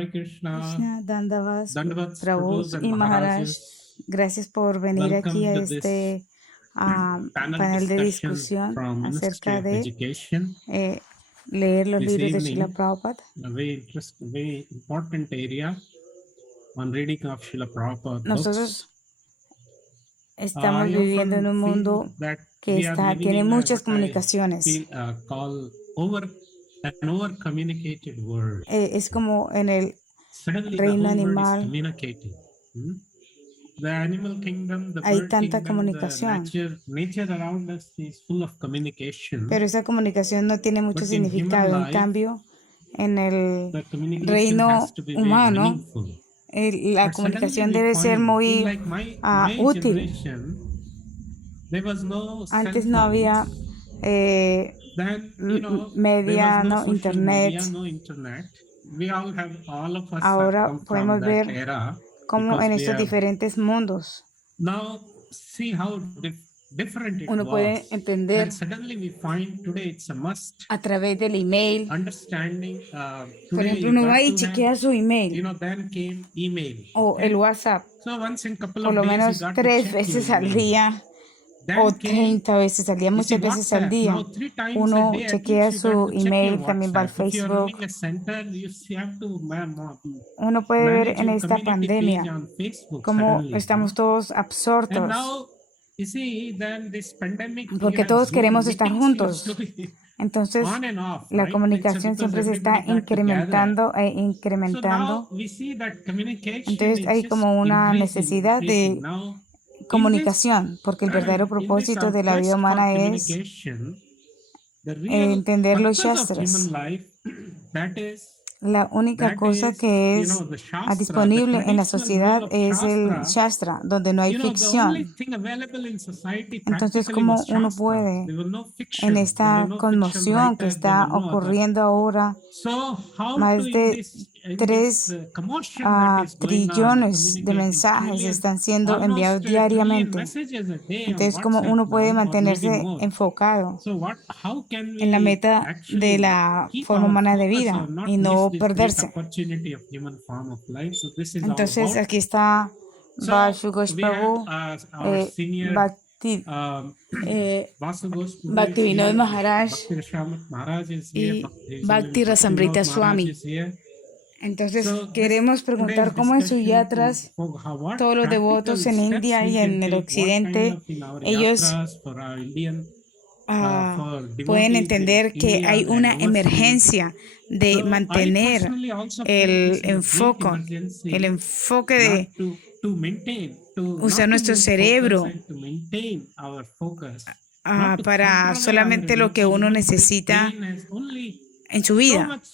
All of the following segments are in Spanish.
Hare Krishna, Krishna, Dandavas, Dandavats, Prabhus Prabhus and y Maharaj, Maharajas. gracias por venir aquí Welcome a to this este panel panel de discussion discusión from Ministry acerca of de Education. leer los This libros de Srila evening, Prabhupada. a very important area on reading of Srila Prabhupada Nosotros books. estamos I viviendo en often un feel mundo that que we are living tiene in muchas what I comunicaciones. feel call an over communicated world. Es como en el Suddenly the reino whole world is animal communicating. The animal kingdom, the hay bird tanta kingdom, the comunicación, nature around us is full of communication. pero esa comunicación no tiene mucho But in human significado. En life, cambio, en el the communication reino has to be very humano, meaningful. la But suddenly comunicación we debe ser find, in muy like my útil. generation, there was no cell Antes no había phones. eh, Then, there was media, no no social internet. media, no internet. All of us have Ahora come from podemos that ver era cómo because en we estos have diferentes mundos now see how different it uno puede was. entender And suddenly we find today it's a must. a través del email. Understanding, Por today ejemplo, you uno va got y to chequea have, su email then came email. o el Okay? WhatsApp So once in couple por of lo days you menos got to 3 check your veces al email. día o Then came, 30 veces al día, you see, muchas veces al WhatsApp. día. Now 3 times a Uno day at chequea least you got su to check your email, también va al WhatsApp. If you are Facebook. running a center, you have to Uno puede ver manage en your esta community page pandemia on Facebook cómo suddenly. estamos todos And absortos now, you see, then this pandemic, we porque have todos Zoom queremos estar meetings juntos. usually Entonces, on and off, la right? comunicación Because siempre se está everybody got together. incrementando e So now incrementando. we see that communication Entonces, is hay just como una increasing. necesidad de Now, comunicación, porque el verdadero in this propósito de la vida quest for humana es communication, the real entender los purpose of shastras. human life, La única cosa que es the Shastra, the disponible en la traditional sociedad rule of es el Shastra. Shastra, donde no hay The only ficción. thing available in society Entonces, practically ¿cómo was uno Shastra. puede, There were no en fiction. There were esta no fiction conmoción que writers. There were está no other. ocurriendo ahora, So how to más in de this 3 commotion that is going on, trillones de communicating mensajes están siendo almost enviados a trillion diariamente? messages a day on Entonces, ¿cómo WhatsApp uno puede now, or maybe mantenerse more. enfocado So how can en la we meta de actually la keep forma our humana de focus vida or not y miss no this great perderse? opportunity of human form of life? So this is all Entonces, about. aquí está So Vashugosh we have Prabhu, our senior Vasugosh Prabhu is Bhaktivinoda here, Maharaj Bhakti Rasamrita Maharaj is here, y His Bhakti Holiness Rasamrita Bhaktivinoda Maharaj Swami. is here. Entonces, So queremos preguntar cómo en sus discussion yatras what todos los practical devotos en steps India we y can en el take, what kind occidente, of in our ellos yatras for our Indian for pueden devotees in entender que India hay and una overseas. emergencia de So I mantener personally also feel this el is a great enfoque emergency, de to maintain, usar not to nuestro lose cerebro focus and to maintain our focus, not to para throw away our solamente lo que energy, uno even this necesita brain has only en su so vida. much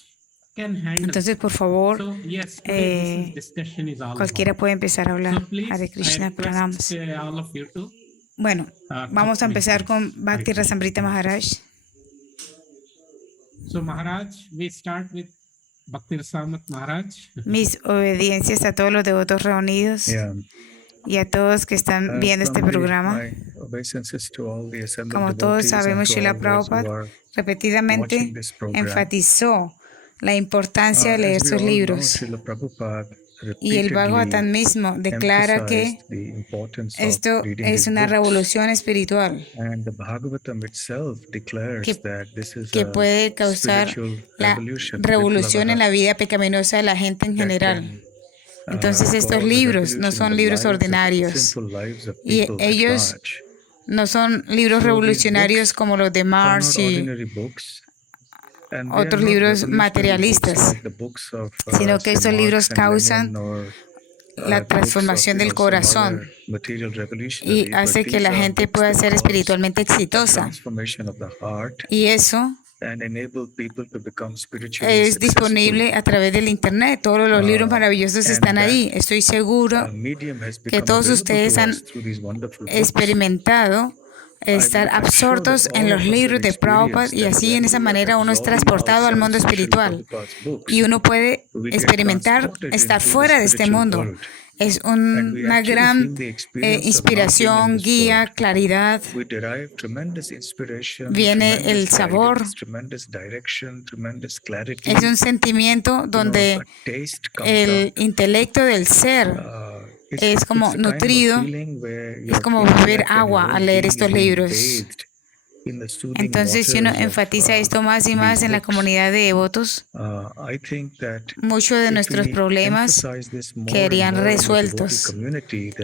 can handle. Entonces, por favor, So yes, today this discussion is all cualquiera about. puede empezar a hablar. So please, Hare I Krishna, request pranams. all of you to Bueno, vamos a come in, empezar please. con Bhakti Hare Krishna. Rasamrita Maharaj. So Maharaj, we start with Bhakti Rasamrita Maharaj. Mis obediencias a todos los devotos reunidos y a todos que están viendo este programa. Como todos sabemos, Srila Prabhupada repetidamente enfatizó la importancia de leer sus libros. Y el Bhagavatam mismo declara que esto es una revolución espiritual que puede causar la revolución en la vida pecaminosa de la gente en general. Entonces estos libros no son libros ordinarios y ellos no son libros revolucionarios como los de Marx y otros libros materialistas, sino que estos libros causan la transformación del corazón y hace que la gente pueda ser espiritualmente exitosa. Y eso es disponible a través del internet. Todos los libros maravillosos están ahí. Estoy seguro que todos ustedes han experimentado estar absortos en los libros de Prabhupada y así en esa manera uno es transportado al mundo espiritual y uno puede experimentar estar fuera de este mundo. es una gran inspiración, guía, claridad. Viene el sabor. Es un sentimiento donde el intelecto del ser es como nutrido, es como beber agua al leer estos libros. Entonces, si uno enfatiza esto más y más en la comunidad de devotos, muchos de nuestros problemas quedarían resueltos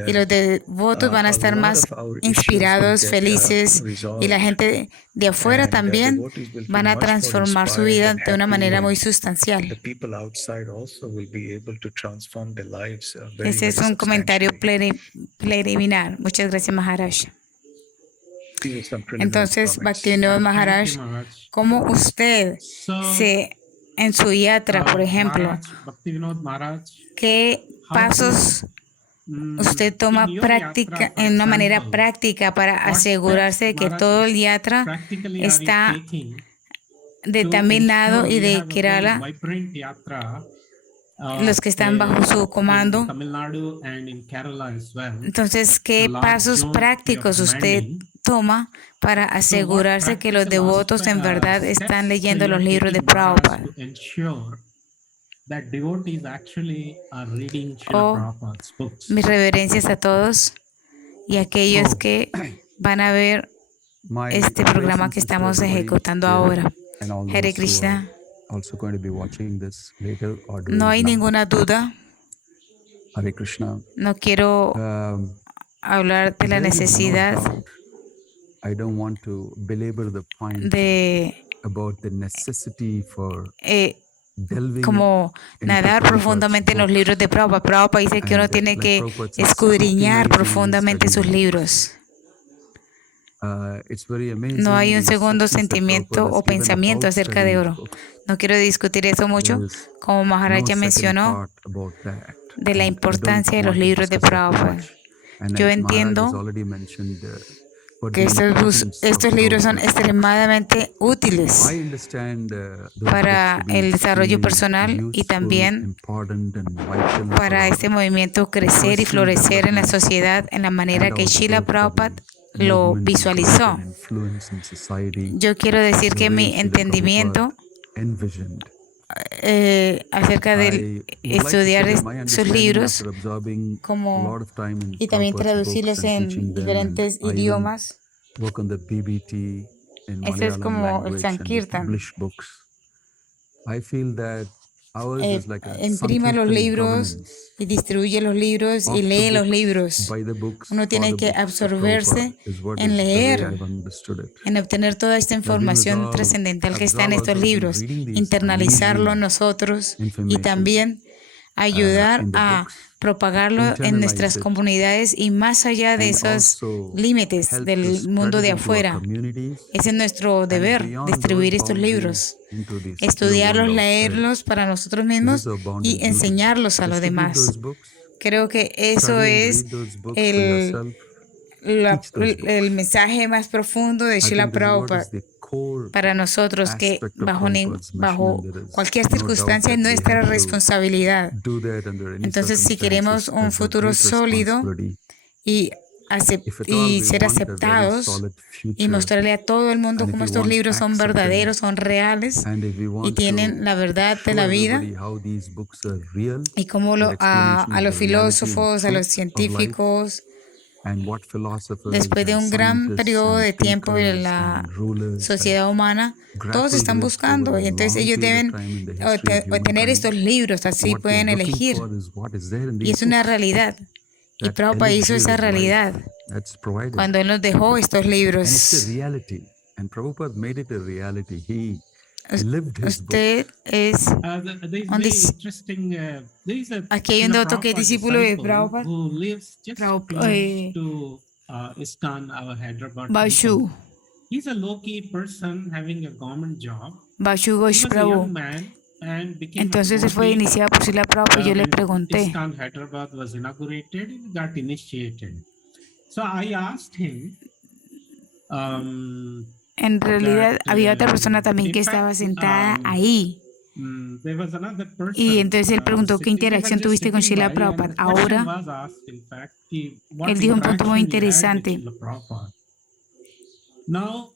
y los devotos van a estar más inspirados, felices, y la gente de afuera también van a transformar su vida de una manera muy sustancial. Ese es un comentario preliminar. Muchas gracias, Maharaj. Entonces, Bhaktivinoda Maharaj, ¿cómo usted en su yatra, por ejemplo, qué pasos usted toma en una manera práctica para asegurarse de que todo el yatra está de Tamil Nadu y de Kerala, los que están bajo su comando? Entonces, ¿qué pasos prácticos usted toma para asegurarse que los devotos en verdad están leyendo los libros de Prabhupada? Mis reverencias a todos y a aquellos que van a ver este programa que estamos ejecutando ahora. Hare Krishna. No hay ninguna duda. No quiero hablar de la necesidad de como nadar profundamente en los libros de Prabhupada. Prabhupada dice que uno tiene que escudriñar profundamente sus libros. No hay un segundo sentimiento o pensamiento acerca de oro. No quiero discutir eso mucho, como Maharaj ya mencionó, de la importancia de los libros de Prabhupada. Yo entiendo que estos libros son extremadamente útiles para el desarrollo personal y también para este movimiento crecer y florecer en la sociedad en la manera que Srila Prabhupada lo visualizó. Yo quiero decir que mi entendimiento acerca de estudiar sus libros y también traducirlos en diferentes idiomas. Eso es como el Sankirtan. Imprima los libros y distribuye los libros y lee los libros. Uno tiene que absorberse en leer, en obtener toda esta información trascendental que está en estos libros, internalizarlo nosotros y también ayudar a propagarlo en nuestras comunidades y más allá de esos límites del mundo de afuera. Ese es nuestro deber, distribuir estos libros, estudiarlos, leerlos para nosotros mismos y enseñarlos a los demás. Creo que eso es el mensaje más profundo de Srila Prabhupada para nosotros, que bajo cualquier circunstancia es nuestra responsabilidad. Entonces, si queremos un futuro sólido y ser aceptados y mostrarle a todo el mundo cómo estos libros son verdaderos, son reales y tienen la verdad de la vida, y cómo a los filósofos, a los científicos, después de un gran periodo de tiempo en la sociedad humana, todos están buscando, y entonces ellos deben obtener estos libros, así pueden elegir. Y es una realidad. Y Prabhupada hizo esa realidad cuando Él nos dejó estos libros. Usted es aquí hay un devoto que es discípulo de Prabhupada, Bashu. Bashu Ghosh Prabhu. Entonces él fue iniciado por Srila Prabhupada y yo le pregunté. En realidad había otra persona también que estaba sentada ahí There was another Y person entonces él preguntó, ¿qué sitting, he interacción was just tuviste con sitting Srila by, Prabhupada? and the question Ahora, was asked, in fact, what él dijo un punto muy interaction you had with interesante. Srila Prabhupada. Now,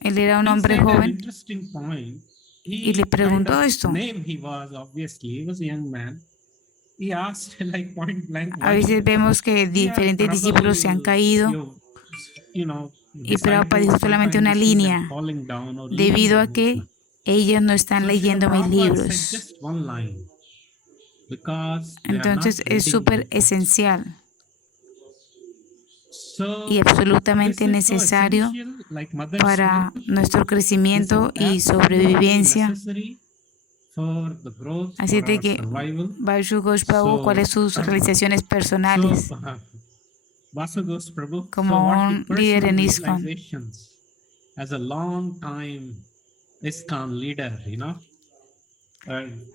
Él era un he hombre said an joven interesting point. y le He kind preguntó of esto. name he was, obviously, he was a young man. He asked like point blank, A why veces vemos que we have diferentes discípulos se han trouble, caído you know, y Prabhupada dijo disciples, solamente una sometimes we see them línea, falling down or leaving debido the a que movement. ellos no están So Srila leyendo mis Prabhupada said libros. just one line, because they are not Entonces es reading súper my books. So esencial y this absolutamente is so necesario essential, like Mother para said, nuestro this crecimiento is y absolutely sobrevivencia. necessary for the growth, Así for de our que, survival. Vaishu Ghosh Prabhu, ¿cuáles So, sus realizaciones personales Vasu Ghosh Prabhu, so como what he un líder personal en ISKCON? realizations as a long time ISKCON leader, you know,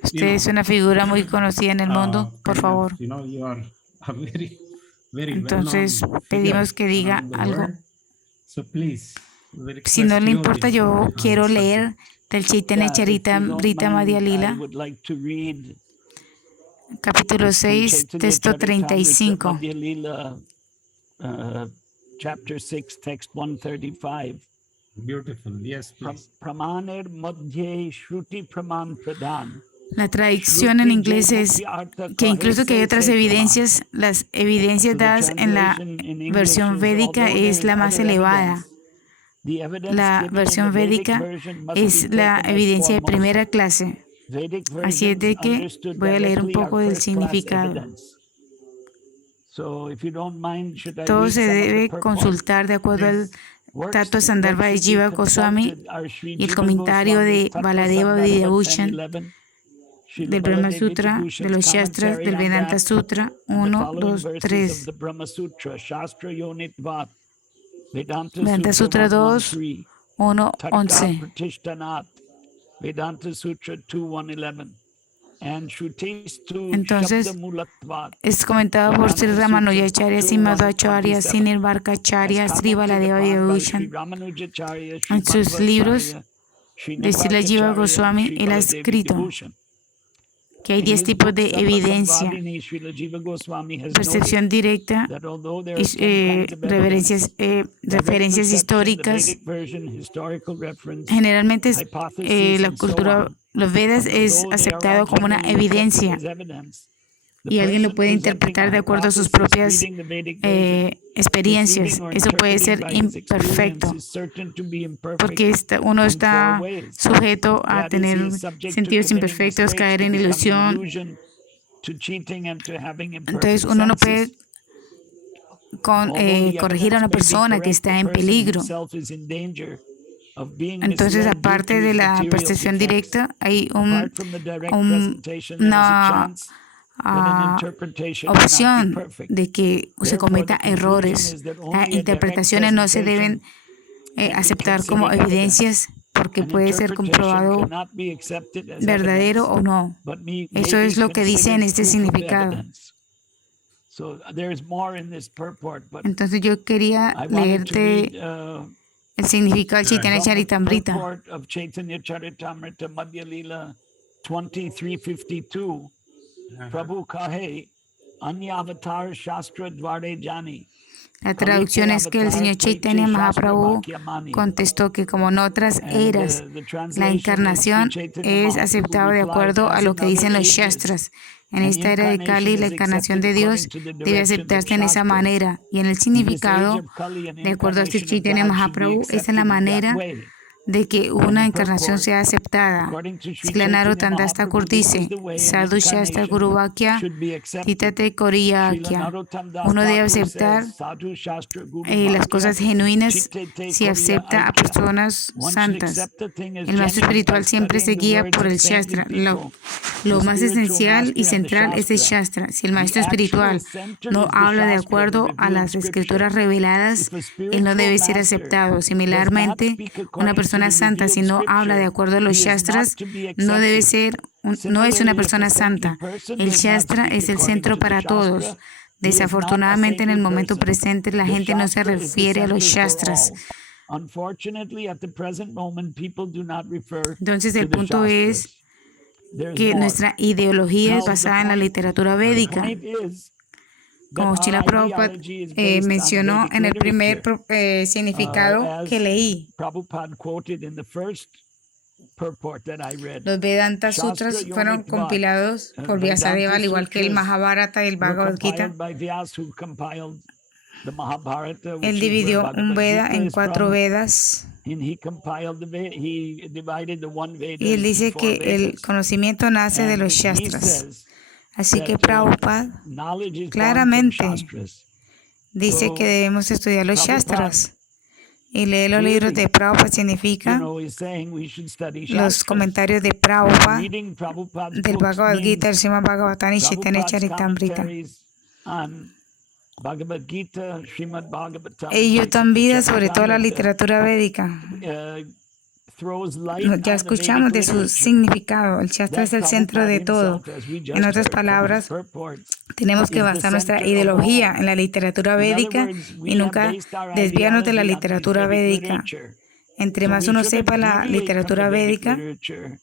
Usted es una figura muy conocida en el mundo, por kind of, favor. you know, you are a very, very Entonces well-known figure pedimos que diga around the algo. world. So please, we Si no request le your importa, input yo on quiero the leer subject. del Chaitanya Charitamrita Madhya Lila, capítulo 6, texto 35. Madhya Lila, chapter 6, text 135. Beautiful, yes, please. Pramaner madhye shruti praman pradhan. La traducción en inglés es que incluso que hay otras evidencias, las evidencias dadas en la versión védica es la más elevada. La versión védica es la evidencia de primera clase. Así es de que voy a leer un poco del significado. Todo se debe consultar de acuerdo al Tattva Sandarbha de Jiva Goswami y el comentario de Baladeva Vidyabhushan del Brahma Sutra, de los Shastras, del Vedanta Sutra 1, 2, 3. Vedanta Sutra 2, 1, 11. Vedanta Sutra 2:111. Entonces, es comentado por Sri Ramanujacharya, Sri Madhvacharya, Sri Nirvarkacharya, Sri Baladeva Vidyabhushan. En sus libros de Srila Jiva Goswami, él ha escrito que hay 10 tipos de evidencia: percepción directa, referencias históricas. Generalmente la cultura, los Vedas es aceptado como una evidencia y alguien lo puede interpretar de acuerdo a sus propias experiencias. Eso puede ser imperfecto, porque uno está sujeto a tener sentidos imperfectos, caer en ilusión. Entonces uno no puede corregir a una persona que está en peligro. Entonces, aparte de la percepción directa, hay una opción de que se cometan errores. Las interpretaciones no se deben aceptar como evidencias porque puede ser comprobado verdadero o no. Eso es lo que dice en este significado. Entonces yo quería leerte el significado del Chaitanya Charitamrita. Prabhu kahe anya avatar shastra dware jani. La traducción es que el señor Chaitanya Mahaprabhu contestó que como en otras eras, la encarnación es aceptada de acuerdo a lo que dicen los Shastras. En esta era de Kali, la encarnación de Dios debe aceptarse en esa manera. Y en el significado, de acuerdo a Sri Chaitanya Mahaprabhu, esa es la manera de que una encarnación sea aceptada. Srila Narottam Thakur dice: Sadhu Shastra Guru Vakya Titate Koriyakya. Uno debe aceptar las cosas genuinas si acepta a personas santas. El maestro espiritual siempre se guía por el Shastra. Lo más esencial y central es el Shastra. Si el maestro espiritual no habla de acuerdo a las escrituras reveladas, él no debe ser aceptado. Similarmente, una persona santa, si no habla de acuerdo a los Shastras, no es una persona santa. El Shastra es el centro para todos. Desafortunadamente, en el momento presente, la gente no se refiere a los Shastras. Entonces, el punto es there's que more. nuestra ideología es Now, the basada en la point- literatura The védica. point is that Como our Srila Prabhupada ideology is based on mencionó Vedic en el primer literature. significado As que leí. Prabhupada quoted in the first purport that I read. Los Vedanta Shastra Sutras fueron Yomit Vad, compilados por Vyasadeva, Vedanta al igual que el Sutras Mahabharata y el were Bhagavad Gita. compiled by Vyas, who compiled the Mahabharata, Él which is where dividió un Bhagavad Veda Gita en is 4 from, Vedas. and he compiled he divided the one Veda Y él into dice 4 que el Vedas. conocimiento nace de And los he Shastras. says Así que that, Prabhupada knowledge is born from claramente Shastras. dice que So, debemos estudiar los Prabhupada Shastras. Y leer los libros de Prabhupada significa is saying we should study los Shastras. comentarios de Prabhupada Reading Prabhupada's del books Bhagavad Gita, el means Srimad Bhagavatam y Chaitanya Prabhupada's Charitamrita. commentaries on Bhagavad Gita, Srimad Bhagavatam, Ellos dan vida sobre toda la Charitamrita, literatura védica. throws light Ya on the escuchamos de Vedic su literature. significado. El Shastra That es el centro de Prabhupada todo. himself, as we just En otras heard from his palabras, purports, tenemos que is the basar nuestra center of ideología all. en la literatura In other védica words, y we have nunca based our desviarnos de la ideology on the literatura Vedic védica. literature. Entre So más we uno shouldn't sepa la deviate from literatura the Vedic védica, literature.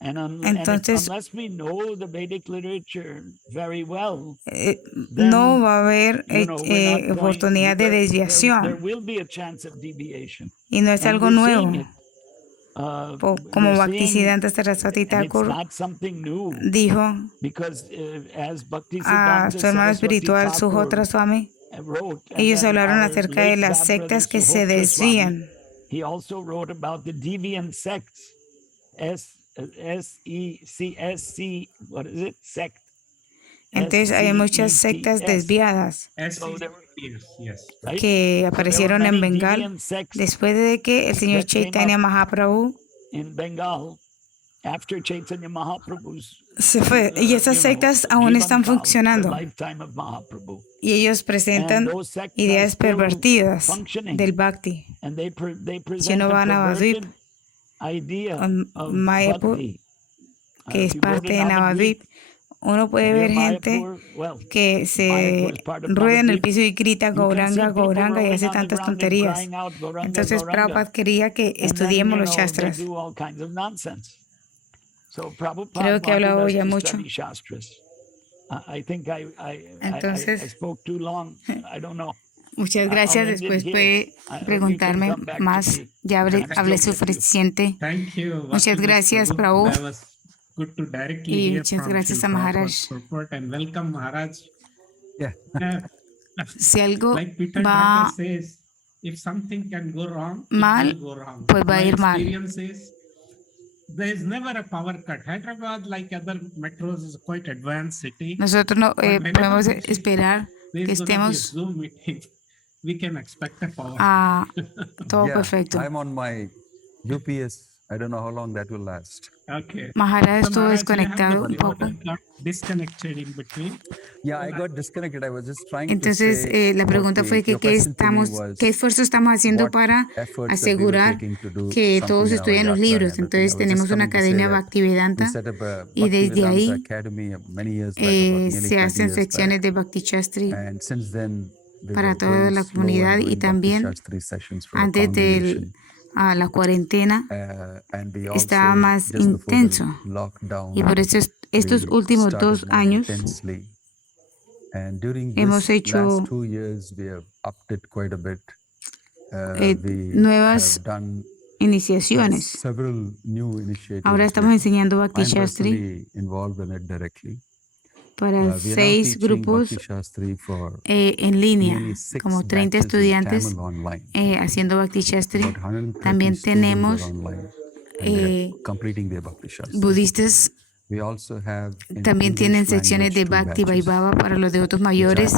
entonces Unless we know the Vedic literature very well, no va a haber we're not going, oportunidad de there desviación. will be a chance of deviation. Y no es And algo we're nuevo. seeing it. Como We're Bhaktisiddhanta Saraswati and it's Thakur not something new, dijo because as a Bhaktisiddhanta su hermano Saraswati espiritual Thakur Suhotra Swami, wrote, and ellos then hablaron our acerca de late las god brother sectas que se Suhotra Swami, desvían. he also wrote about the deviant sects, S-E-C-S-C, what is it? Sect. Entonces hay muchas sectas desviadas Yes. que aparecieron en Bengal después de que el señor Chaitanya Mahaprabhu in Bengal after Chaitanya Mahaprabhu's se fue. Y esas sectas aún están funcionando. lifetime of Mahaprabhu. Y ellos presentan ideas pervertidas del Bhakti. And they Si uno va a Navadvip, Mayapur, que es parte de Navadvip, uno puede ver gente que se rueda en el piso y grita Gauranga, Gauranga y hace tantas tonterías. Entonces Prabhupada quería que estudiemos los Shastras. Creo que he hablado ya mucho. Entonces, muchas gracias. Después puede preguntarme más. Ya hablé suficiente. Muchas gracias, Prabhu. Y muchas gracias a Maharaj. Si algo va mal, pues va a ir mal. Nosotros no podemos esperar que estemos a todo perfecto. I'm on my UPS. I don't know how long that will last. Maharaj estuvo desconectado un poco. Yeah, I got disconnected. I was just trying Entonces, to say la pregunta fue que qué esfuerzo estamos haciendo para asegurar que todos estudian los libros. Entonces, tenemos una academia Bhaktivedanta y desde ahí se hacen secciones de Bhakti Shastri para toda la comunidad y también antes de la cuarentena estaba más intenso y por eso estos últimos 2 años hemos hecho nuevas iniciaciones. Ahora estamos enseñando Bhakti Shastri para 6 grupos en línea, como 30 estudiantes haciendo Bhakti Shastri. También tenemos budistas, también tienen secciones de Bhakti Vaibhava para los devotos mayores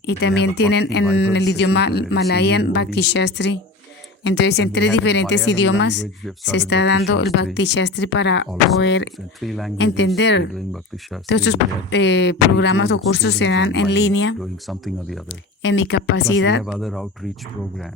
y también tienen en el idioma Malayan Bhakti Shastri. Entonces, en 3 diferentes idiomas se está dando el Bhakti Shastri para poder entender. Todos estos programas o cursos se dan en línea. En mi capacidad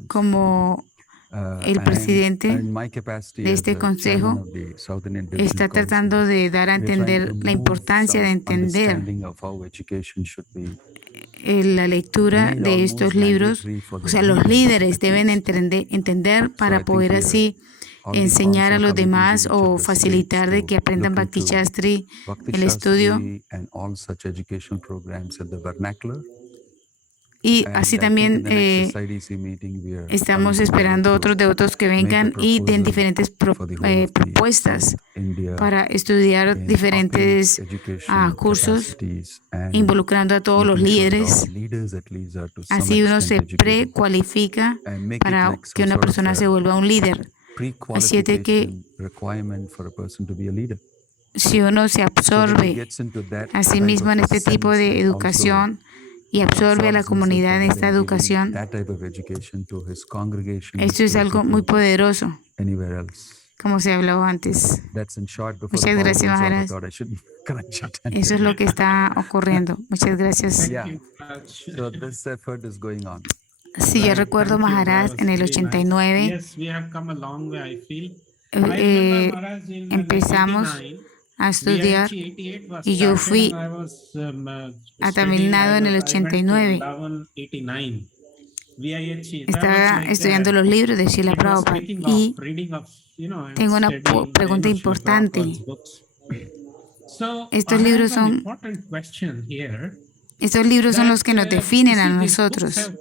como el presidente and my capacity de as este the chairman consejo of the South Indian Division está Council, tratando de dar a we are trying entender to la move importancia de some entender understanding of how education should be la lectura made de estos almost libros. mandatory for O the sea, los leaders, líderes at deben least. entender So I para think poder we are así all the enseñar a council los committees in demás each o of the states facilitar de to que aprendan look Bhakti into Shastri, Bhakti el estudio, Shastri and all such educational programs in the vernacular. y And así I think también in the next SIDC meeting we are estamos coming together esperando to otros devotos que make a vengan y den proposal diferentes for the whole of the propuestas South India para estudiar in upping diferentes education cursos, capacities and involucrando a todos los making sure that líderes. all leaders at least are to some Así uno extent se educated precualifica and make it para like que some una sort of persona se vuelva un líder. Así es de que pre-qualification requirement for a person to be a leader. si uno se So that he absorbe gets into that a sí type mismo of en a este tipo sense de and also educación y absorbe a la absorbs himself comunidad en in it esta and giving educación, that type of education to his congregation esto es to algo muy people poderoso, anywhere else. como se habló antes. That's in short. Before Muchas the power gracias, goes off, I Maharaj. thought I should correct your Eso es lo que está ocurriendo. Muchas gracias. Yeah. Thank you, Maharaj. So this effort is going on. Sí, yo Right, recuerdo, thank you. Maharaj, That en was el really nice. 89, Yes, we have come a long way, I feel. I eh, remember Maharaj in empezamos 89. a estudiar VIH 88 was y yo started fui and I was a studying. Tamil Nadu en el I went to 89. 1189. VIH. That Estaba was like estudiando los libros de Srila it was Prabhupada speaking y of reading of, you know, tengo una studying pregunta Srila importante. Prabhupada's books. So Estos I libros have an son, important question here. estos libros son los que nos definen You a see, these books nosotros. have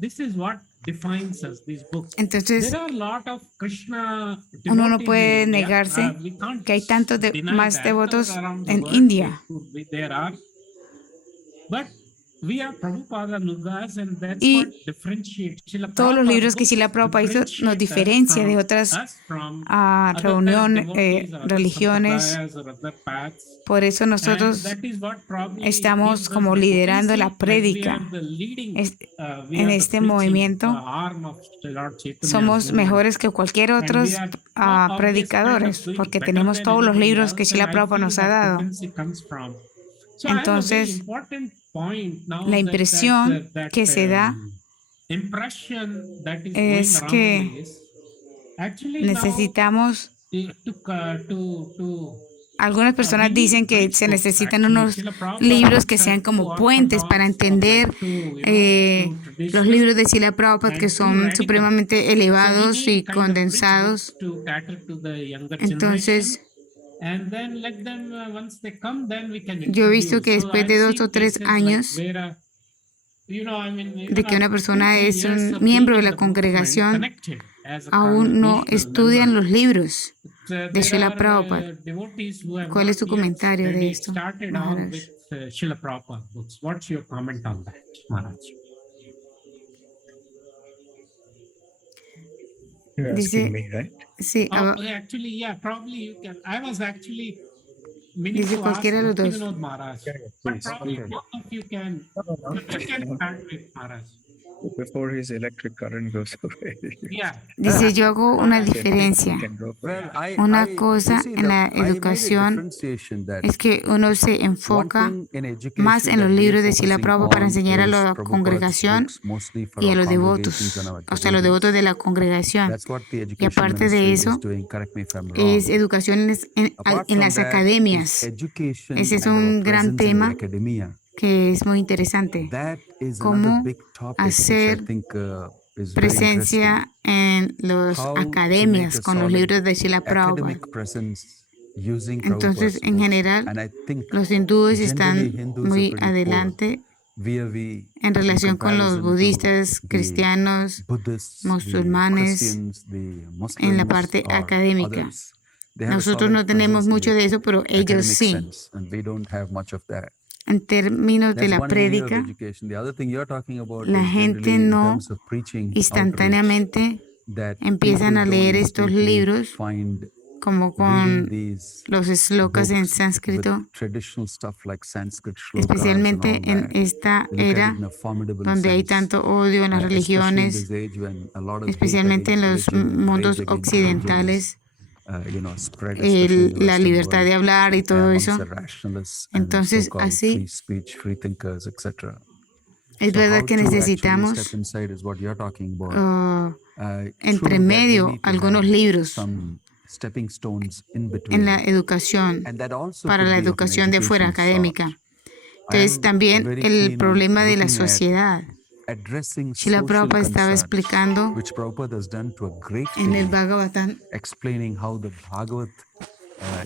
this is what defines us, these books. Entonces, There are a lot of Krishna uno no devotees puede in India. negarse We can't que hay tantos deny más that. devotos Around the en world, India. there are. But we are Prabhupada Nugas, and that's Y what differentiates. todos los libros que Srila Prabhupada hizo nos diferencia de otras reuniones, religiones. Por eso nosotros estamos como liderando la prédica. En este movimiento somos mejores que cualquier otro predicadores porque tenemos todos los libros que Srila Prabhupada nos ha dado. Entonces, la impresión que se da es que necesitamos, algunas personas dicen que se necesitan unos libros que sean como puentes para entender los libros de Srila Prabhupada, que son supremamente elevados y condensados. Entonces, yo he visto que después de 2 o 3 años de que una persona es un miembro de la congregación, aún no estudian los libros de Srila Prabhupada. ¿Cuál es su comentario de esto, Maharaj? What's your comment on that, Maharaj? You're Dice- asking me, right? Sí, Actually, yeah, probably you can. I was actually meaning Dice to cualquiera de los ask dos. Bhaktivinoda Maharaj, Yeah, but please. probably Okay. both of you can. You can start with Maharaj. Before his electric current goes away. Yeah. dice, yo hago una you diferencia. can go for Well, it. Una you cosa see, en la I made a educación differentiation that Es que uno se one enfoca thing in education más en los that we are libros de Srila focusing Prabhupada para on enseñar a is la Prabhupada's congregación books, mostly for y a our los congregations devotos, and our o sea, los devotos de la congregación. That's what the Y education aparte de ministry is eso, doing. Correct me if I'm es wrong. educación Apart en from las that, academias, is education Ese es and our un gran presence in the tema academia. que es muy interesante. That is Cómo another big topic which I hacer think is very interesting. Presencia en las How to academias make a con los solid libros de Srila Prabhupada. academic presence using Entonces, Prabhupada's en books. general, And I think los hindúes generally están Hindus are muy pretty adelante poor vis-a-vis en relación con los comparison to budistas, the cristianos, Buddhists, the musulmanes, Christians, the en la Muslims, parte or académica. others. They have a Nosotros solid no tenemos presence in mucho the de eso, pero ellos academic sí. sense, and we don't have much of that. En términos de That's la one area of prédica, education. The other thing you're talking about la is gente generally in no terms of preaching outreach, instantáneamente that empiezan people a leer don't estos instantly libros find como reading con these los slokas en books sánscrito, with traditional stuff like Sanskrit shlokas especialmente and all en that. esta They look at era it in a formidable donde hay sense. tanto odio en las Especially in religiones, this age when a lot of especialmente en los mundos occidentales, la libertad de hablar y todo eso. Entonces, así, Es So verdad how que to actually necesitamos step inside is what you're talking about. entre True that we medio need to algunos have libros some stepping stones in en la between, educación, and that also para could la be of an educación de fuera education sort. académica. I Entonces am también very el keen on problema de la looking at sociedad. addressing Srila social Prabhupada estaba concerns, explicando which Prabhupada has done to a great en el degree, Bhagavatam. explaining how the Bhagavat,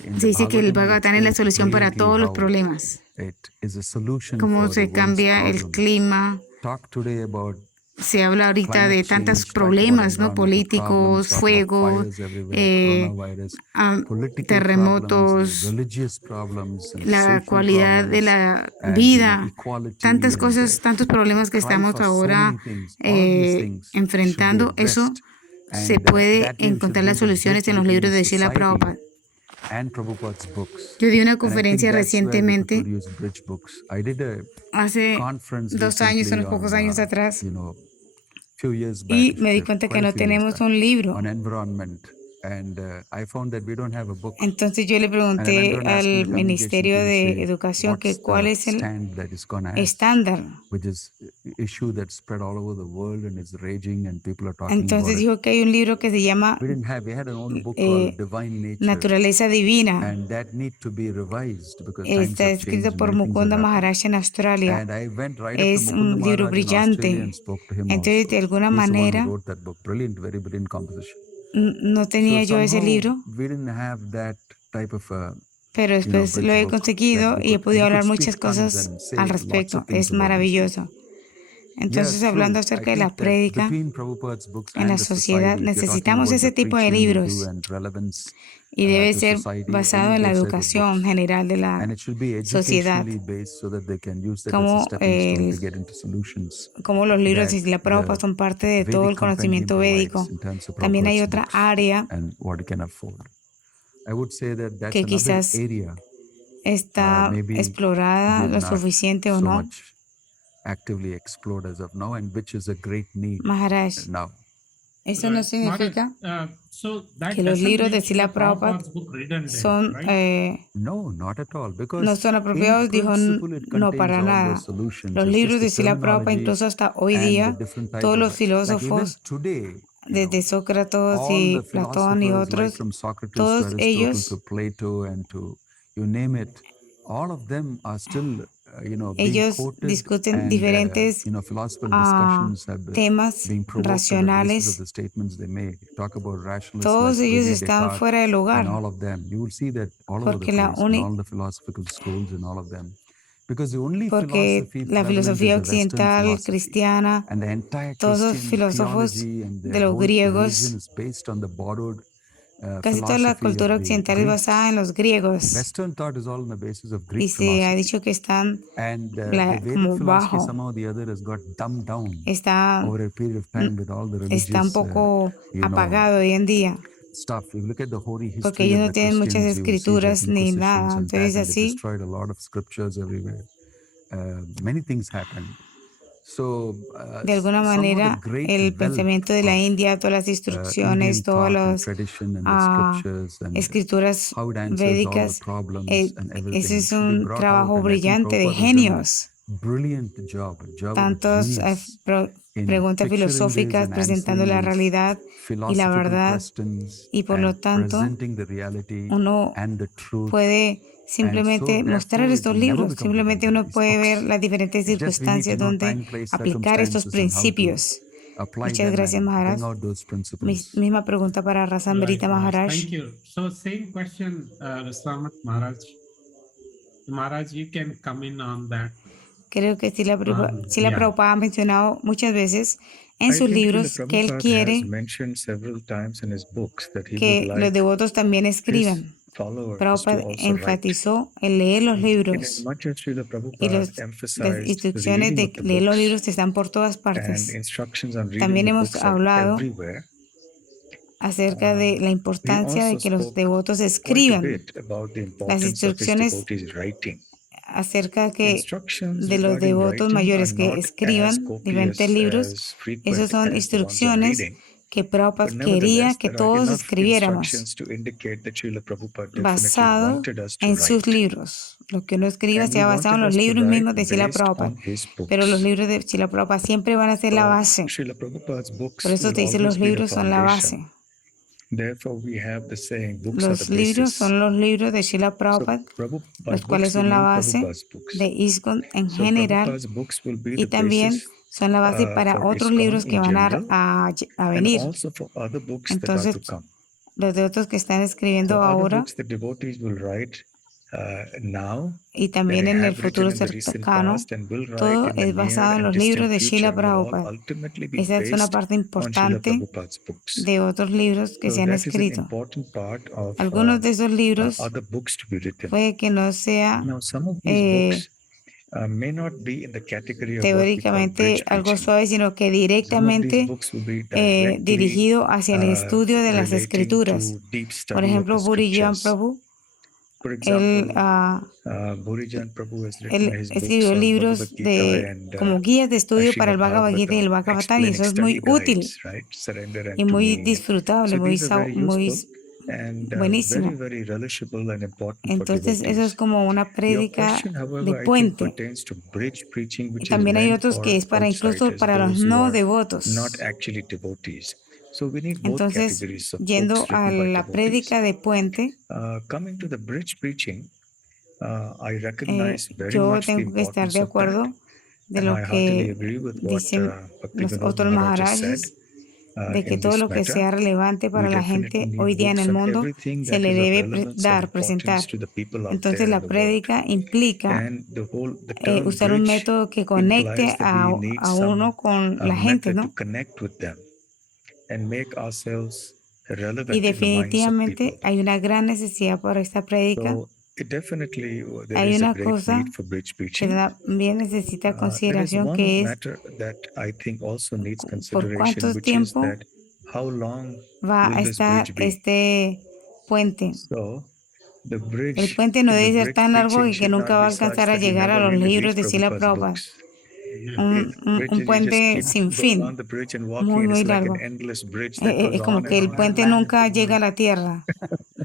in Se the dice que el Bhagavatam, he Bhagavatam es la explains solución para brilliantly todos los how problemas. it is a solution Cómo for the se world's cambia el problems. clima. Talk today about Se habla ahorita climate de tantos change, talk about problemas, ¿no? environmental problems, Políticos, talk about fuego, fires everywhere, eh, coronavirus, ah, political terremotos, problems, religious problems, and la social cualidad de problems, la and vida, equality, tantas and cosas, tantos problemas que cry estamos for so ahora many things. All of these things should be enfrentando. Eso addressed, se and puede that way we should encontrar las build a bridge soluciones en los between libros de Srila society Prabhupada. and Prabhupada's books. Yo di una And I think conferencia that's where we could recientemente, produce bridge books. I did a hace conference 2 años, recently unos pocos on, años atrás, few years y back, me di cuenta que quite a no few years tenemos back, un libro. on environment, and I found that we don't have a book. Entonces yo le And I went pregunté on asking the al congregation Ministerio to de say, Educación que what's cuál the es el stand that ISKCON has, estándar. which is issue that's spread all over the world and is raging and people are talking about Entonces it. dijo que hay un libro que se llama We had an old book called Divine Nature, Naturaleza Divina. and that need to be revised because times Está have escrito changed, por many things have Mukunda happened. Maharaj en Australia. And I went right up to Es Mukunda un libro Maharaj in Australia brillante. and spoke to him Entonces, also. de alguna He's the one who manera, wrote that book. Brilliant, very brilliant composition. no tenía yo ese somehow libro, we didn't have that type of a, pero después lo bridge he book that conseguido we y he could, and podido we could hablar speak muchas tons cosas and say al lots of respecto. things Es about these maravilloso. things. Entonces, Yeah, hablando true. I acerca de la think that prédica between Prabhupada's books en and la the sociedad, society, if you're talking necesitamos about the ese tipo de preaching we do libros and relevance y debe to ser society, basado we en la need those type of educación books. general de And la it should be sociedad, educationally based so that they can use that as a como, stepping stone to get into solutions como los libros that de Srila Prabhupada the son parte de todo Vedic el compendium conocimiento védico. provides in terms of También hay Prabhupada's otra books área and what it can afford. I would say that that's que another quizás area está maybe we explorada have lo not suficiente o so no. much actively explored as of now, and which is a great need Maharaj, now. eso no Right. significa So that que los doesn't libros de make Srila Srila Prabhupada Prabhupada's book redundant, son, right? No, not at all. no Because son in apropiados, dijo principle, it no contains para all nada. those solutions. Los It's just libros the de Srila Prabhupada, terminology incluso hasta hoy and the día, different type todos of los like even filósofos, today, desde Sócrates all the y Platón y philosophers, like otros, from Socrates to todos Aristotle ellos, to Plato and to you name it, all of them are still being ellos quoted, discuten and diferentes philosophical discussions have temas been provoked on the basis of racionales. the statements they made. Talk about rationalists Todos like ellos René están Descartes fuera de and lugar, all of them. You will see that all over the porque la place in uni- all the philosophical schools and all of them. Because the only porque philosophy la prevalent is filosofía the Western occidental, philosophy. cristiana, And the entire todos los Christian filósofos theology and de their los whole griegos, religion is based on the borrowed casi toda la philosophy of cultura the occidental es basada en Greeks. los griegos Western thought is all on the basis of y Greek se ha philosophy. dicho que están And the Vedic como philosophy bajo, somehow or the other has got dumbed down está, over a period of time with all the está un religious, poco apagado hoy en día, stuff. If you look at the holy porque history ellos of no the tienen muchas Christians, you will see that escrituras ni inquisitions nada. and that, Entonces and they así, destroyed a lot of scriptures everywhere. Many things happened. So de alguna some of the manera, great el wealth pensamiento de la of India, todas las Indian instrucciones, todas thought and las tradition and the scriptures and escrituras how it answers all the védicas, problems and ese everything es should be un brought out. trabajo And I think brillante de Prabhupada has done genios. a brilliant job, a job of Tantas genius in preguntas picturing this filosóficas and presentando answering la these realidad y la philosophical verdad, questions y por and lo tanto presenting the reality uno and the truth. puede And so simplemente mostrar therefore it estos will never libros, become simplemente redundant, uno these puede ver books. las diferentes It's just we need to circunstancias know donde time, place, aplicar estos circumstances and how to principios. apply Muchas them gracias, and Maharaj. bring out those principles. Misma pregunta para Rasambrita Maharaj. Thank you. So same question, Rasamat Maharaj. Maharaj, you can come in on that. Creo que Srila Yeah. Prabhupada ha mencionado muchas veces en I sus think Srila libros que él Prabhupada has quiere mentioned several times in his books that he would que los like devotos también his escriban. followers to Prabhupada also write. enfatizó el leer los In libros as much as Srila y Prabhupada las emphasized instrucciones reading de of the leer los books libros están por todas and partes. instructions on reading También the hemos books are hablado everywhere, acerca de la he importancia de also que los spoke devotos quite a escriban, bit about the las importance of his instrucciones devotees writing. acerca que Instructions de los regarding devotos writing are mayores que not as escriban diferentes copious libros. as frequent Esas son as the ones on instrucciones reading, que Prabhupada But quería nevertheless, que there are todos enough escribiéramos instructions to indicate that Srila Prabhupada definitely basado wanted us to en sus write. libros. Lo que uno escriba And he sea basado en wanted los us to libros write mismos de Srila based Prabhupada. on his Pero los books. libros de Srila Prabhupada siempre van a ser la So base. Srila Prabhupada's Por books eso will te dice, always los be the libros son la base. foundation. Therefore, we have the saying, books are the Los libros basis. son los libros de Srila So Prabhupada, by los cuales books we son la mean base Prabhupada's books. de ISKCON en So general Prabhupada's books will be y the también basis son la base para for otros ISKCON libros que in van general a and venir. also for other books that are Entonces, to come. los de otros que están The escribiendo other ahora books the devotees will write now, y that también they en el have written futuro in the recent cercano, past and will write todo in the es near basado en and los libros distant de Srila future will all Prabhupada. ultimately be Esa es una based parte on Srila importante Prabhupada's books. de otros libros que So se han that is an escrito. important part of Algunos de esos libros other books to be written. puede que no sea Now, some of these books may not be in the category of what we call teóricamente bridge algo preaching. suave, sino que Some of these directamente books will be directly dirigido hacia el estudio de las relating escrituras. to deep Por study of ejemplo, the Burijan scriptures. Prabhu, For él, example, Burijan Prabhu has written él his escribió books on libros Bhagavad Gita and como guías de estudio para el Srimad Bhagavad Gita y el Bhagavatam, Bhagavatam, y eso es explaining muy study útil guides, right? Surrender y unto muy me. disfrutable, So muy, these are very muy useful and buenísimo. very relishable and important for Entonces, eso es devotees. como una Your prédica question, de however, I think puente. pertains to bridge preaching, Y which is también hay meant otros que for es para incluso outsiders, para los those who no are devotos. not actually devotees. So we need both Entonces, categories of yendo books a written by la devotees. prédica de puente, Coming to the bridge preaching, I recognize very yo much the tengo que estar importance de of that, acuerdo de and lo I heartily que agree with what dicen Bhakti los Vinod otros Maharaj has said maharajas, de que in todo this lo que matter. sea relevante para We la definitely gente need hoy día en books el on mundo everything se that le is of debe relevance and presentar. importance to the people out Entonces, there in la the world. prédica implica And the term usar un bridge método que conecte implies that we need a uno some con la gente, method to ¿no? connect with them and make ourselves Y relevant in the minds of definitivamente people. hay una gran necesidad por esta prédica. So definitely there Hay is a una great cosa need for bridge que preaching. también necesita There is consideración, one que es matter that I think also needs por consideration, cuánto which is tiempo that how long va will a this estar bridge be? este puente. So the El bridge puente no in the debe ser bridge tan largo preaching y que should nunca not va a be such alcanzar a that you llegar a never los really libros read de Srila Prabhupada's Prabhupada. books. If Un puente sin going fin, on the bridge and walking, muy, and muy it's like an largo. endless bridge that goes Es como on que and el on. puente nunca llega a la tierra,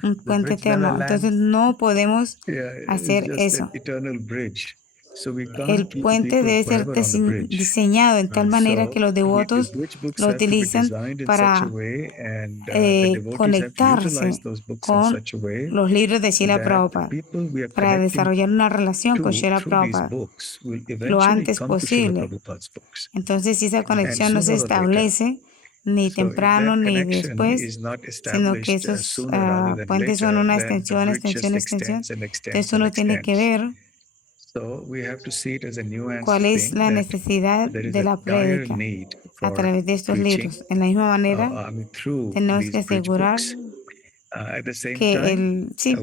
un The puente bridge never eterno. Entonces lands. no podemos Yeah, it's hacer just an eso. eternal bridge. So we can't El keep puente people debe ser forever on the bridge. diseñado en tal Right. manera que So los the devotos bridge books lo have to be utilizan designed in such a para way, and the devotees have to utilize conectarse those books in con such a way los libros de Srila that the Prabhupada, people we are para connecting desarrollar una relación con to Srila through these Prabhupada books will lo eventually antes come to Srila posible. Prabhupada's books, Entonces, si esa and conexión no se sooner or later. establece ni So if temprano that ni connection después, is not sino que established esos sooner rather than puentes son later, una then the extensión, bridge just extensión, extends and extends entonces and uno tiene que extends. ver So we have to see it as a nuanced cuál es thing la that necesidad there is de a la dire prédica need a for través de estos preaching, libros. En la misma manera, through tenemos these que bridge asegurar books. At the same que time,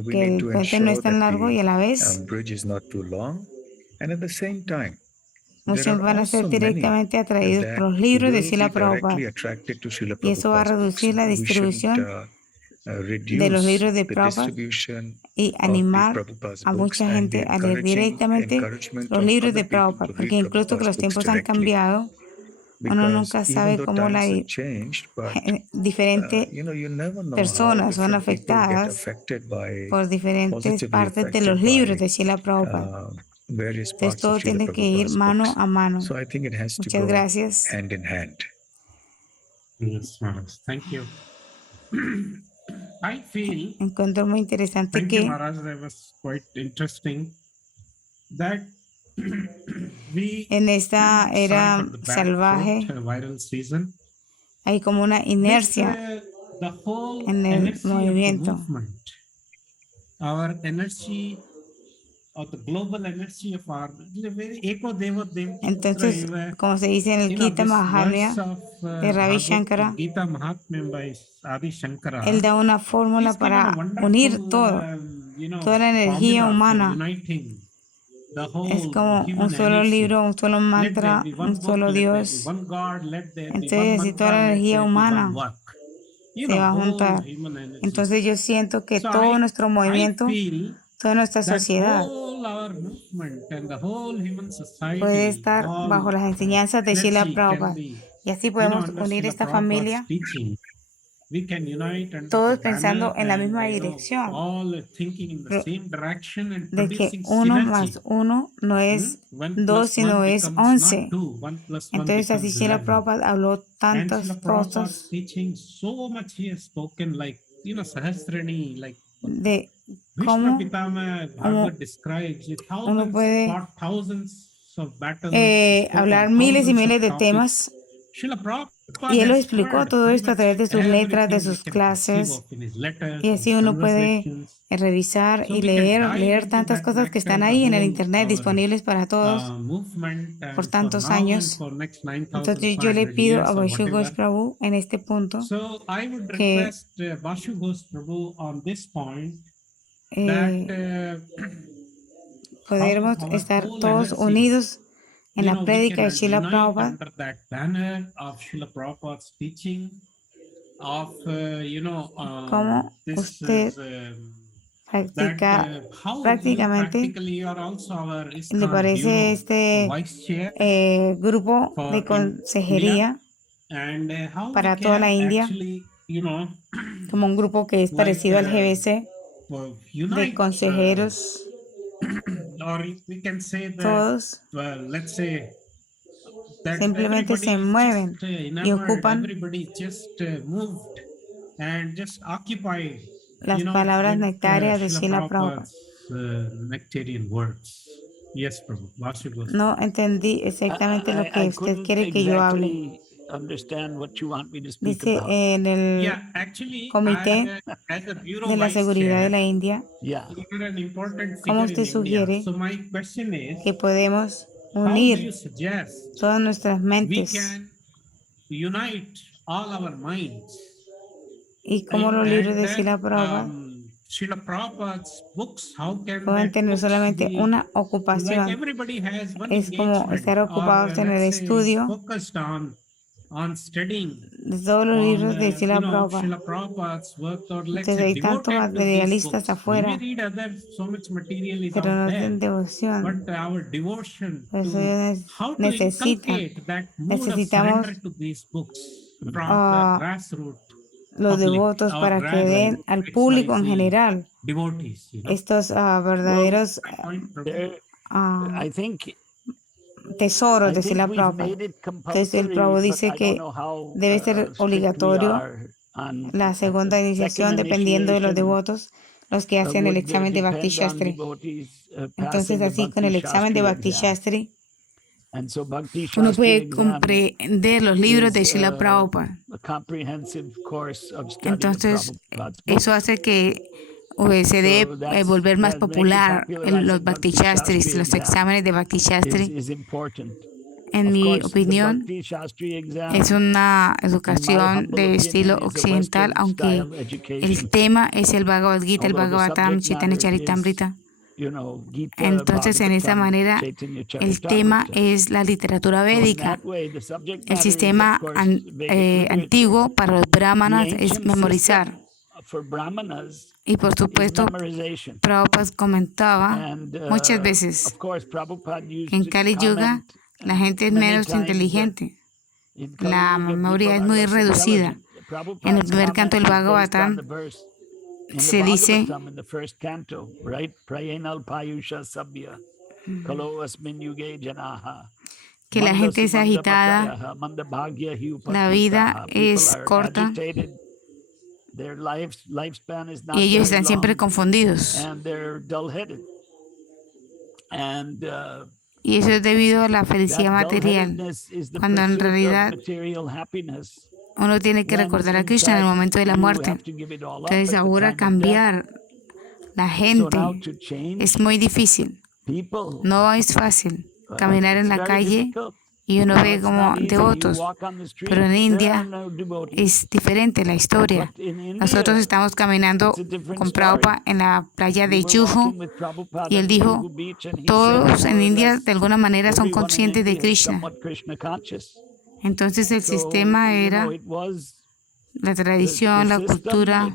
we que need el to puente no ensure es tan that largo y a la the vez bridge is not too long. And at the same time, there muchos are van a ser also many directamente atraídos that por los libros de will be Srila Prabhupada, directly attracted to Srila y eso va a Prabhupada's books. reducir la We shouldn't distribución de los reduce libros de the Prabhupada distribution y of the animar Prabhupada's a books mucha and the gente a leer directamente encouragement los of libros other de people Prabhupada, to porque read incluso que Prabhupada's los books tiempos han directly. cambiado, uno Because nunca even sabe though cómo times have changed, but diferentes you never know how personas son different people get afectadas affected by por diferentes positively partes de los affected libros by de Srila Prabhupada. various Entonces parts of todo Srila tiene que ir Prabhupada's mano books. a mano. So I think it has to Muchas go gracias. hand in hand. Yes, Maharaj. Thank you. I feel, Encuentro muy interesante thank you, que Maharaj, that was quite interesting that we en esta sorry era for the bad salvaje throat, viral season. hay como una This, inercia the whole en el energy of the movimiento. movement, our energy of the global energy of our very eko devo devki putra Entonces, eva, como se dice en el Gita this Mahatmya verse of de Ravi Shankara, Bhagavad Gita Mahatmya by Adi Shankara, él da una fórmula he's given a para unir wonderful, todo, toda la energía formula for humana. uniting the Es whole como un human solo energy. libro, un solo Let there mantra, be un one book, solo let there be Dios. one God, let there be Entonces, one así toda mantra, la let energía there be humana one work. se va a Whole juntar. human energy. Entonces, yo siento que So todo nuestro I movimiento, feel toda nuestra that sociedad whole our movement and the whole human society, puede estar all bajo las enseñanzas de Srila energy can Prabhupada. be Y Y así you know, podemos under unir Srila esta Prabhupada's familia, teaching, we can unite under todos the pensando banner en la and, misma you know, dirección, all thinking in the pero same direction and de que producing 1 synergy. más 1 no es 1 2, plus 1 sino es becomes not 11. 2, 1 plus 1 Entonces así becomes Srila 11. Prabhupada habló And tantas Srila Prabhupada's cosas teaching, so much he has spoken, like, you know, Sahasrani, like de Bhishma cómo Pitama uno, Bhagavad describes it, uno puede fought thousands of battles, spoke hablar on miles y thousands of miles de topics. temas. Srila Y Prabhupada él lo has explicó heard todo pretty esto a much través de sus letras, de everything we sus can conceive clases. of in his letters, Y in así his uno puede conversations. revisar So y we can dive leer into tantas that cosas que matter, están the ahí en el whole internet our disponibles para todos movement, por and for tantos now and años. for next Entonces yo le 9,500 pido a years or Vaishu Ghosh whatever. Prabhu en este punto So I would que request Vashu Ghosh Prabhu on this point that podemos our estar whole todos energy, unidos en you la know, we prédica de can Srila unite Prabhupada, under that banner of Srila Prabhupada's teaching of, you know, cómo this usted is practica, how you prácticamente practically are also our le ISKCON parece Bureau este Vice Chair grupo for de India, consejería and how we para toda la can India, actually, you know, como un grupo que es like parecido al GBC de unite, consejeros, or we can say that, todos let's say that simplemente everybody se is mueven just y enamored, ocupan everybody is just moved and just occupied, las you know, palabras with nectarias de Srila Srila Prabhupada. Prabhupada's nectarian words. Yes, Prabhu. Vasu Goswami. No entendí exactamente lo que I usted couldn't quiere que yo hable. exactly understand what you want me to speak Dice about. en el Yeah, actually, Comité as a bureau de la vice Seguridad de chair, la India, Yeah. you are an important ¿cómo figure usted in India. sugiere So my question is, que podemos how do unir you suggest todas nuestras we mentes can unite all our minds? y cómo los libros de And Srila then Prabhupada Srila Prabhupada's books, how can pueden that tener books solamente be, una like ocupación? everybody has one Es como engagement, estar or ocupados en el let's say is estudio focused on studying de todos los on libros de you Srila know, Prabhupada. Srila Prabhupada's work, or let's Entonces say hay tantos devoted to these materialistas books. We may afuera, read other, so much material is pero out no there, tienen devoción. but our devotion Por eso to ellos how to necesitan, inculcate that mood of necesitamos surrender to these books from the ah, grassroots los public, devotos our para que den al grassroots público en XYZ general devotees, you know. estos Well, verdaderos My point, Prabhu. there, ah, I think tesoros I de think Srila we've Prabhupada. made it Entonces el compulsory, Prabhu but dice I don't que know how debe ser strict we obligatorio are on la segunda second iniciación dependiendo de los initiation. devotos, los que hacen el Would examen de Bhakti depend on Shastri. devotees Entonces passing the así con el Bhakti examen de Shastri Bhakti exam. Shastri And so Bhakti uno Shastri puede exam comprender los libros de is Srila Prabhupada. a comprehensive course of study of Entonces Prabhupada's eso books. hace que se debe So volver más that making popular los popularizing Bhakti Bhakti Shastris, Shastri los exam exámenes de Bhakti Shastri. is important. En Of mi course, the opinión, Bhakti Shastri exam, es una in my educación humble de estilo opinion, is a occidental, Western aunque style education. el tema es el Bhagavad Gita, el Although the Bhagavatam, subject Chaitanya matter is, Charitamrita. you know, Gita, Entonces, en esa Bhagavatam, manera, Chaitanya el tema Charitamrita. es la literatura So in védica. that way, the subject El matter is, of sistema course, Vedic literature. antiguo para los The brahmanas es ancient memorizar. system for Brahmanas Y por is supuesto, memorization. Prabhupada comentaba And muchas veces of course, Prabhupada used que en to Kali Yuga comment la gente es many menos times that inteligente. in Kali La Yuga, memoria people es are muy less reducida. intelligent. En el Prabhupada's primer canto del comment is based on Bhagavatam the verse in the se dice Bhagavatam in the first canto, right? Prayenal Payusha Sabya, Kalo Asmin Yuge Janaha. que la gente es agitada, la vida es corta y ellos están siempre confundidos. Y eso es debido a la felicidad material, cuando en realidad uno tiene que recordar a Krishna en el momento de la muerte. Entonces ahora cambiar la gente es muy difícil. No es fácil caminar en la calle y uno ve como devotos, pero en India es diferente la historia. Nosotros estamos caminando con Prabhupada en la playa de Juhu y él dijo, todos en India de alguna manera son conscientes de Krishna. Entonces el sistema era la tradición, la cultura,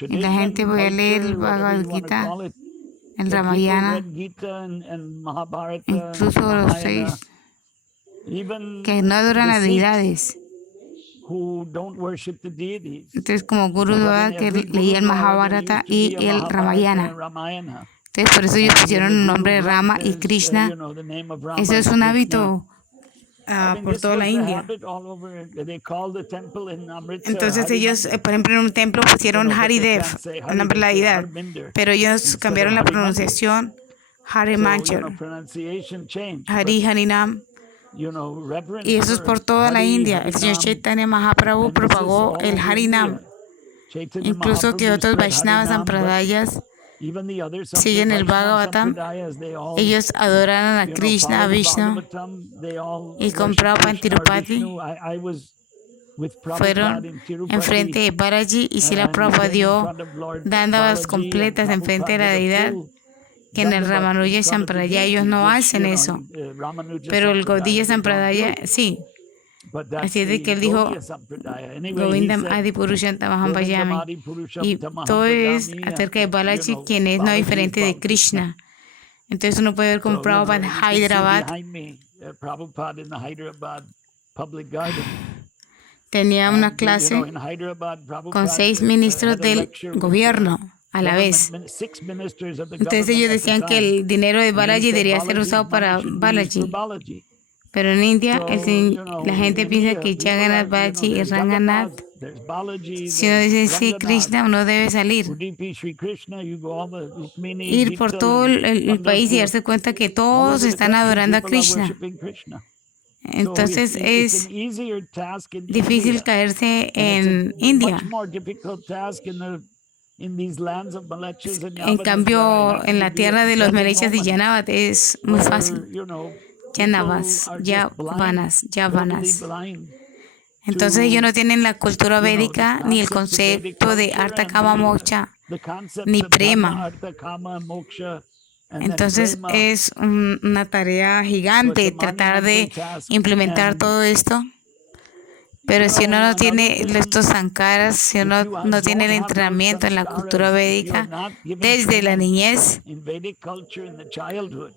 y la gente voy a leer el Bhagavad Gita, el Ramayana, incluso los 6 Even que no adoran the a Sikhs deidades. who don't worship the deities. Entonces, como Guru But Dada, in que every leía el Gurudwara there Mahabharata used to y be a el Mahabharata and Ramayana. Ramayana. Entonces, por eso ellos And in pusieron the el Guru nombre de Rama y Granthas, Krishna. the name of Rama Eso es and un Krishna. hábito I think por this toda la was the India. habit all over. They called the temple in Amritsar Entonces ellos, Harimandir. por ejemplo, en un templo pusieron But they Haridev, can't say el nombre de Hari, la they say deidad, Harminder pero ellos instead of cambiaron la Harimandir. pronunciación Hare So, Manchar, pronunciation changed. Hari Harinam, Reverence y eso es for por toda la Hari, India. El señor Harinam, Chaitanya Mahaprabhu and this is propagó all el over Harinam, India. Chaitanya incluso que Mahaprabhu otros spread Vaishnavas Harinam, but Sampradayas even the other siguen el Vaishnava Bhagavatam. Sampradayas, they all, Ellos adoran a Krishna, a follow the Vishnu, Bhagavatam, they all y con worship Prabhupada en Krishna or Tirupati Vishnu. I was with Prabhupada fueron in Tirupati, enfrente de Balaji y Srila and he Prabhupada came in dio front of Lord dándolas Balaji, and completas enfrente de Prabhupada la did a deidad, full que en el Dandavat in Ramanuja front of the Sampradaya ellos deity, no which, hacen eso, Ramanuja pero el Sampradaya, Gaudiya they don't Sampradaya do. sí. But that's Así es de que the él dijo Gaudiya Sampradaya. Anyway, he Govindam said, Adi Purusham Tamaham Govindam Bhajami. Adi Purusham Y Tamaham todo es Bhajami, acerca de and, Balaji, quien es no Balaji is diferente de Krishna. Krishna. Entonces uno puede ver como So, Prabhupada en you can see Hyderabad behind me, Prabhupada in the Hyderabad Public Garden. tenía una And, clase in Hyderabad, con Prabhupada 6 ministros had a del lecture with, gobierno a la vez. 6 ministers of the Entonces government ellos at the decían que time. el dinero de And he Balaji said debería ser Balaji's usado money para should be used for Balaji. Balaji. Pero en India So, la gente in piensa India, que people Jagannath, are, Balaji y there's Ranganath. Jagannath, there's Balaji, Si uno there's dice sí, Ranganath, Krishna, uno debe salir, Udupi Sri Krishna, you go all the Rukmini, ir por Vital, todo and el país y Pandharpur. darse cuenta que All todos over the están country, adorando a people are Krishna. worshiping Krishna. So Entonces it's es an easier task in difícil India, caerse and it's en a India. much more difficult task in these lands of Malechas and En Yavanas, where I cambio, happen en to la be at tierra the de los present Melechas y moment, Yanavat es muy where, fácil. people Yanavas, are just blind, Yavanas, totally Yavanas. blind Entonces ellos to, no tienen la cultura the védica ni el concepts of Vedic concepto de culture Artha and Kama Moksha the concepts ni of Dharma, Prema. Artha, Kama, Moksha, and then Entonces Prema. es una tarea So it's gigante a tratar monumental de task. implementar And, todo esto. Pero si uno no another tiene thing, estos sankaras, si if uno you no tiene don't el have those entrenamiento en la cultura sanskaras, if you're védica not given desde la training niñez, in Vedic culture in the childhood,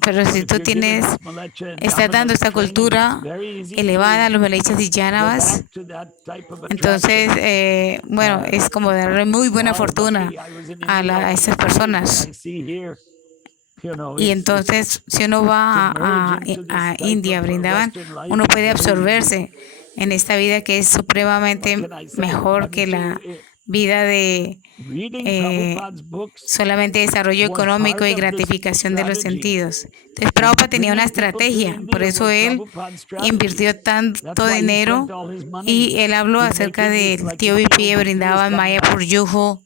pero but si if tú you're given tienes, this Malacha and estás dando Yavanas esta training, cultura it's very easy elevada a to los Melechas y go Yanavas, back to that type of entonces, attraction. bueno, es como darle muy buena Now, fortuna lucky I was in a India all esas these years, and personas. I see here, Y it's entonces, si uno va to merge into this a type India, of Brindavan, Western life uno is puede very easy. absorberse en esta vida que es What supremamente can I say? I mejor que mean, la vida de reading eh, Prabhupada's books solamente desarrollo was económico part y of this gratificación de los strategy. sentidos. Entonces, And Prabhupada tenía una bringing people to estrategia, por India eso was él Prabhupada's strategy. invirtió That's tanto why he dinero spent all his y money él habló in acerca making this del like tío a Vipi Juhu Brindavan, Mayapur Sangha. Yuhu,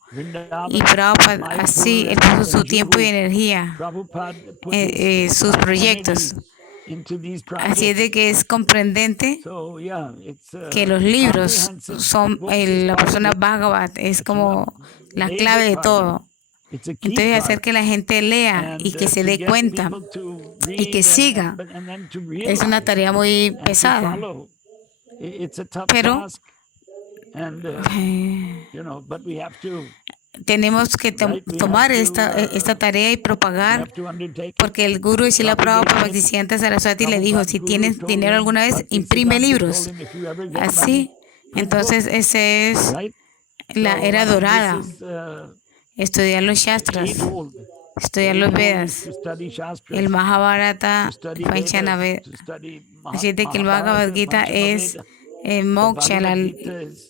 y Vrindavan, Prabhupada así, Mayapur, él puso and su tiempo y Juhu. energía, Prabhupada put his sus time and proyectos. energy into these Así es de projects. que es comprendente So yeah, it's que los libros comprehensive son, books is la part of persona it. Bhagavat es It's a como la major clave de part of it. todo. It's a key Entonces hacer part. que la gente lea y And que se to dé get cuenta people to y que read siga and then to es una realize tarea muy and to pesada. follow. It's a tough Pero task. And but we have to tenemos que right. We have tomar to esta tarea y we propagar, have to undertake it. porque el Guru Srila Prabhupada Propagating it. Bhaktisiddhanta Saraswati le dijo, Prabhupada's si guru tienes told dinero him, alguna vez, imprime Bhaktisiddhanta libros. told him, if you ever get Así, money, print entonces books, esa es right? la So, era I mean, dorada, this is estudiar los Shastras, age-old. estudiar los Age-old Vedas, to study el Shastras, Mahabharata, to study Vaishana Vedas, Veda. to study Así es de que el Bhagavad Mahabharata, Gita es Vanchamaveda. moksha, The Bhagavad Gita is,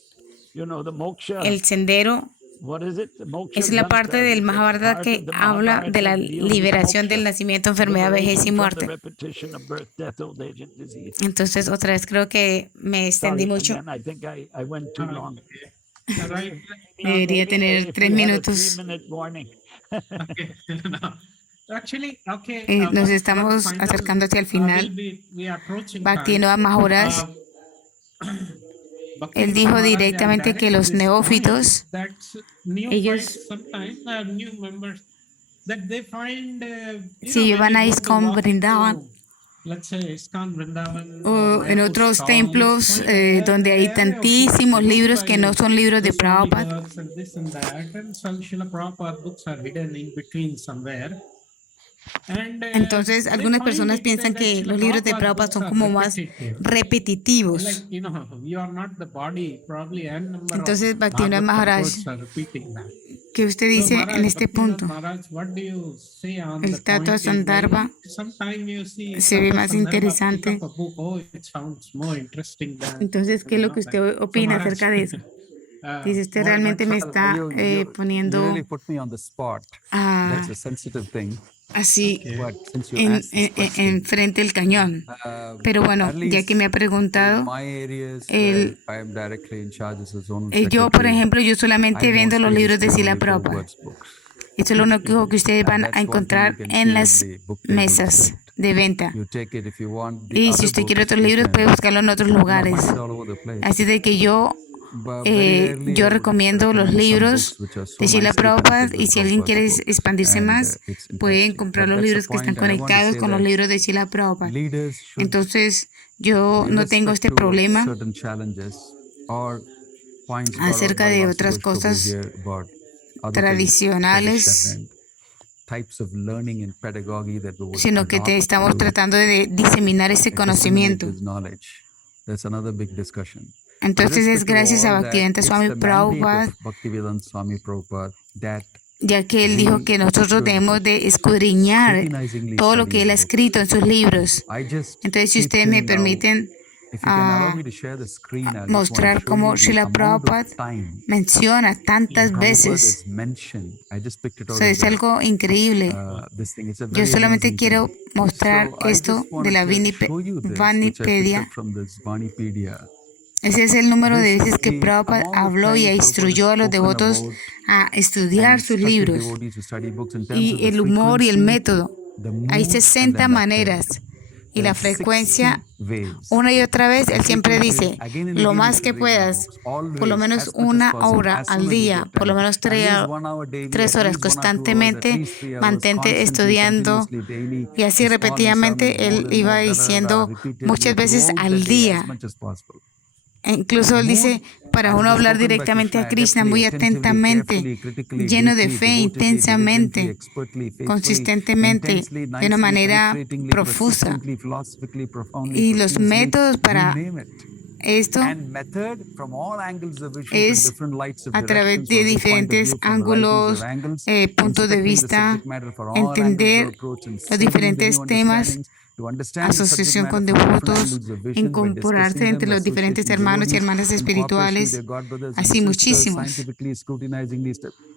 the moksha. el sendero. What is it? The moksha Es la parte Granthas. del It's a Mahabharata part que of the habla de la Mahabharata that deals with liberación del moksha, nacimiento, enfermedad, vejez y liberation from the muerte. repetition of birth, death, old age, and disease. Entonces, otra vez creo que me extendí Sorry, mucho. again, I think I went too long. Right. Debería tener If 3 you had a minutos. 3-minute warning. Okay. No. Actually, okay. Nos but estamos final, acercando hacia el final. we are approaching Bhaktivinoda time. Maharaj, él dijo directamente que los neófitos, ellos, si van a ISKCON Vrindavan, o en otros templos donde hay tantísimos libros que no son libros de Prabhupada, And Entonces, they algunas find personas it piensan that que Srila los libros de Prabhupada Prabhupada books son are como más repetitive. repetitivos. Like, you are not the body, probably n number of Entonces, Bhaktivinoda Bhagavad Maharaj, quotes are repeating that. ¿qué usted So dice en Maharaj, este Bhaktivinoda punto? Maharaj, what do you say on the El Tattva point is very, Sandarbha sometimes you see se ve Tattva más Sandarbha, pick interesante. up a book, oh, it sounds more interesting than, Entonces, ¿qué es lo que usted like, so opina Maharaj, acerca de eso? Dice, usted realmente me está you really poniendo put me on the spot. ah, That's a sensitive thing. así Okay. But since you asked this question, frente del cañón. Pero bueno, at ya que me ha least preguntado, in my areas el- where I am directly in charge as a zonal yo, por secretary, ejemplo, yo I solamente vendo los mostly libros de distribute Srila only Prabhupada. Prabhupada's books. Eso es lo único que ustedes van And a that's one thing you encontrar can en see las in the book tables, mesas that de venta. you take it if you want the Y si other usted quiere books, otros you libros, can, puede buscarlo en otros lugares. find it all over the place. Así de que yo But very rarely I yo would recomiendo los recommend some libros books which are so de Srila nicely Prabhupada connected y with si alguien quiere Prabhupada's books. expandirse And, más, it's pueden interesting. comprar But los that's the libros que están point, and I want to conectados say con los that libros de Srila Prabhupada. leaders should Entonces, yo no tengo este irrespective of problema certain challenges or points brought out acerca by de Vasudev otras Prabhu cosas here about other things, tradicionales, tradition and types of learning and pedagogy that we would sino que adopt estamos to tratando de diseminar ese disseminate conocimiento. this knowledge. That's another big discussion. Entonces es Irrespective of gracias a all that, Bhaktivedanta it's Swami the mandate Prabhupada, of Bhaktivedanta Swami Prabhupada that ya que él dijo we que nosotros should debemos de escudriñar scrutinizingly todo lo study que él ha his books. escrito en sus libros. I just Entonces, si keep ustedes me saying now, permiten if you can allow me to share the screen, I just want to mostrar show cómo you the Srila amount Prabhupada of time menciona tantas Prabhupada veces. is mentioned. I just picked it out Eso of es the, algo increíble. this thing. It's a Yo very solamente amazing quiero thing. mostrar So I esto just de wanted la to show you this, which I picked Vanipedia. up from this Vanipedia. Ese es el número de This veces is que the Prabhupada amount of habló y time Prabhupada instruyó a has los spoken devotos about a and estudiar sus instructed libros devotees to study books in terms of y the el humor y el frequency, método. the Hay mood, and the 60 method. maneras y There la are 60 frecuencia ways. una y otra vez. Él And siempre people should dice, again and lo again más que read the puedas, books, por lo always, menos as much as una possible, hora as al soon as you día, get por lo time. menos At least 1 hour daily, 3 at horas least 1 or 2 hours, at constantemente, least 3 hours, mantente constantly, estudiando. continuously, daily, Y así just small sermons, repetidamente more él and iba more, diciendo repeatedly muchas veces throughout the al day as día. much as possible. E incluso él Mood, dice, para as uno it is hablar spoken by directamente a Krishna, Krishna muy adeptly, attentively, atentamente, carefully, critically, lleno de deeply, fe, devotedly, diligently, intensamente, expertly, faithfully, consistentemente, intensely, de una nicely, manera penetratingly, profusa. persistently, philosophically, profoundly, Y los precisely, métodos you para name it. esto And method from all angles of vision, from es different lights of a través direction, de sources, point of diferentes view, from varieties ángulos, of angles, puntos de inspecting the vista, subject matter for all angles of entender approach and los settling the diferentes new temas, understandings, to understand the subject asociación matter con from different devotos, angles of vision by incorporarse discussing entre them, los diferentes associating hermanos y devotees, hermanas in cooperation with espirituales, their god brothers and así sisters, muchísimos. scientifically, scrutinizingly,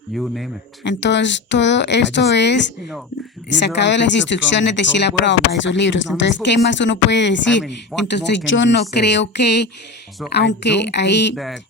you name it. Entonces, todo I esto just, es you know, these are sacado all de las picked up instrucciones from de Srila Prabhupada's Prabhupada, de sus libros. instructions on his Entonces, ¿qué books. más uno puede I decir? mean, what more Entonces, can yo be no said? creo que, So I aunque don't think hay that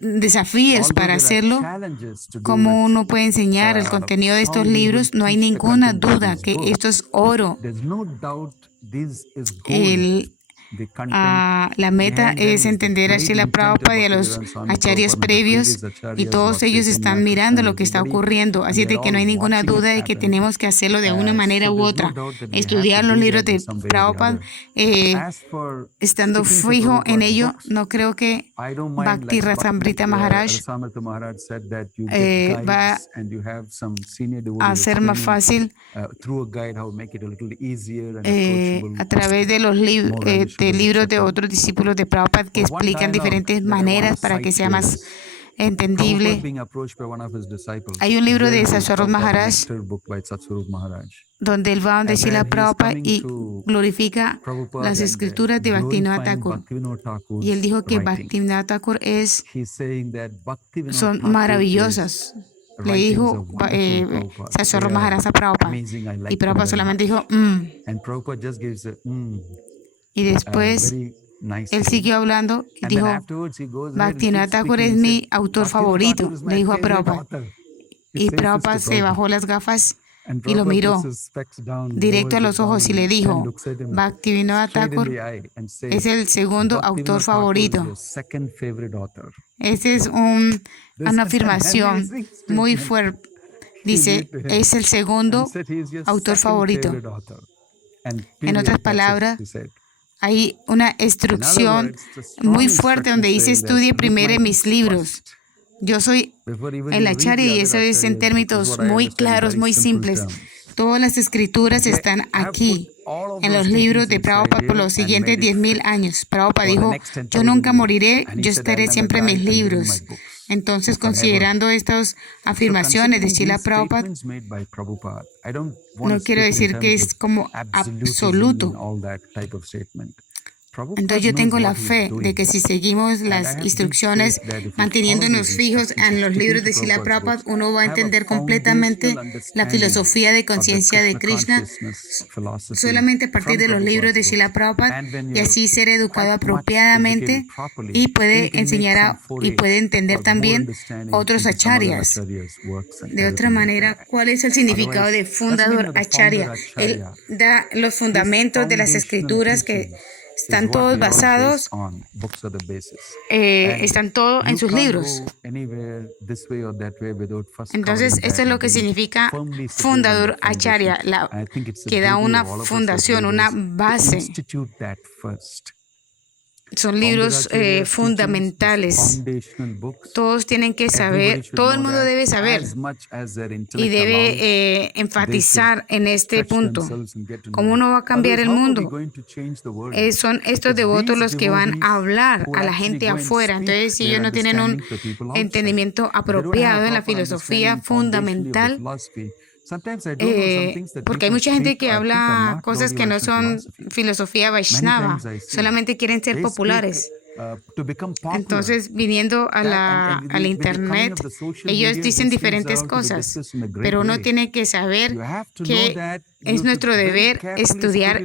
desafíos although para there are hacerlo, challenges to do cómo with uno puede enseñar el contenido de how estos we will libros, no hay teach the ninguna content of duda these que esto es books, oro. there's no doubt this is gold. El, The content la meta behind them es is the entender a great Srila intent of Prabhupada y a los Bhaktivedanta Swami acharyas Prabhupada and the previos, previous y acharyas, todos Lord ellos Chaitanya, están mirando Krishna, lo que está everybody, ocurriendo. and Así they're de que all no hay ninguna watching it duda de que happen. tenemos que hacerlo de una manera So u there's no otra. doubt that we have Estudiar to los do libros that in de some way or the Prabhupada, other. As for estando sticking to fijo en Prabhupada's ello, books, no creo que I don't mind, Bhakti like Rasamrita Maharaj Rasamrita Maharaj said, that you get va guides and you have some senior a devotees hacer más explaining fácil through a guide how to make it a little easier and approachable, a través de los more de relishable, libros de etc. otros discípulos de Prabhupada que But one explican dialogue diferentes that I want to maneras para que cite sea here más is Prabhupada entendible. being approached by one of his disciples. Hay un libro de There's the Satswarup Prabhupada Maharaj Nectar book by Satswarup Maharaj, donde él va donde where Srila he is Prabhupada coming y to glorifica Prabhupada las and escrituras de Bhaktivinoda glorifying Thakur. Bhaktivinoda Y él Thakur's dijo que writing. Bhaktivinoda Thakur He's saying that Bhaktivinoda son Thakur maravillosas. is Le writings dijo of wonderful Prabhupada. Satswarup They are Maharaj a Prabhupada. amazing. I Y like them Prabhupada very solamente much. dijo, And Prabhupada just gives a Y después very él nicely. siguió hablando y And then dijo, afterwards he goes ahead and Bhaktivinoda keeps Thakur speaking. es He mi said, autor Bhaktivinoda favorito, Thakur is le my dijo a favorite Prabhupada. author. He Y says this Prabhupada to se Prabhupada. bajó las gafas And y lo Prabhupada miró puts his specs down, directo a lowers los it ojos y down, le and dijo, looks at him Bhaktivinoda straight in Thakur the eye and es says, el segundo autor Bhaktivinoda Thakur is favorito. your second favorite author. Esa es This una is an afirmación amazing muy statement fuerte. he Dice, made to him. es el And segundo said he is your autor second favorito. favorite author. And En period, otras that's it, palabras, he said. hay una In other instrucción words, the strong muy fuerte donde dice, instruction saying that estudie read primero my mis books libros. first. Yo soy Before even el you read acharya the y other eso es en acharyas' books, is términos what I muy understand in claros, very muy simple simples. terms. Todas las escrituras están aquí, en los libros de Prabhupada por los siguientes 10,000 años. Prabhupada dijo, yo nunca moriré, yo estaré siempre en mis libros. Entonces, considerando estas afirmaciones de Srila Prabhupada, no quiero decir que es como absoluto. Entonces yo tengo la fe de que si seguimos las instrucciones manteniéndonos fijos en los libros de Srila Prabhupada, uno va a entender completamente la filosofía de conciencia de Krishna solamente a partir de los libros de Srila Prabhupada y así ser educado apropiadamente y puede enseñar y puede entender también otros acharyas. De otra manera, ¿cuál es el significado de fundador acharya? Él da los fundamentos de las escrituras que están todos basados, están todos en sus libros. Entonces, esto es lo que significa fundador acharya, que da una fundación, una base. Son libros fundamentales. Todos tienen que saber, todo el mundo debe saber y debe enfatizar en este punto. ¿Cómo uno va a cambiar el mundo? Son estos devotos los que van a hablar a la gente afuera. Entonces, si ellos no tienen un entendimiento apropiado en la filosofía fundamental, porque hay mucha gente que habla cosas que no son filosofía Vaishnava, solamente quieren ser populares. Entonces, viniendo al internet, ellos dicen diferentes cosas, pero uno tiene que saber que es nuestro deber estudiar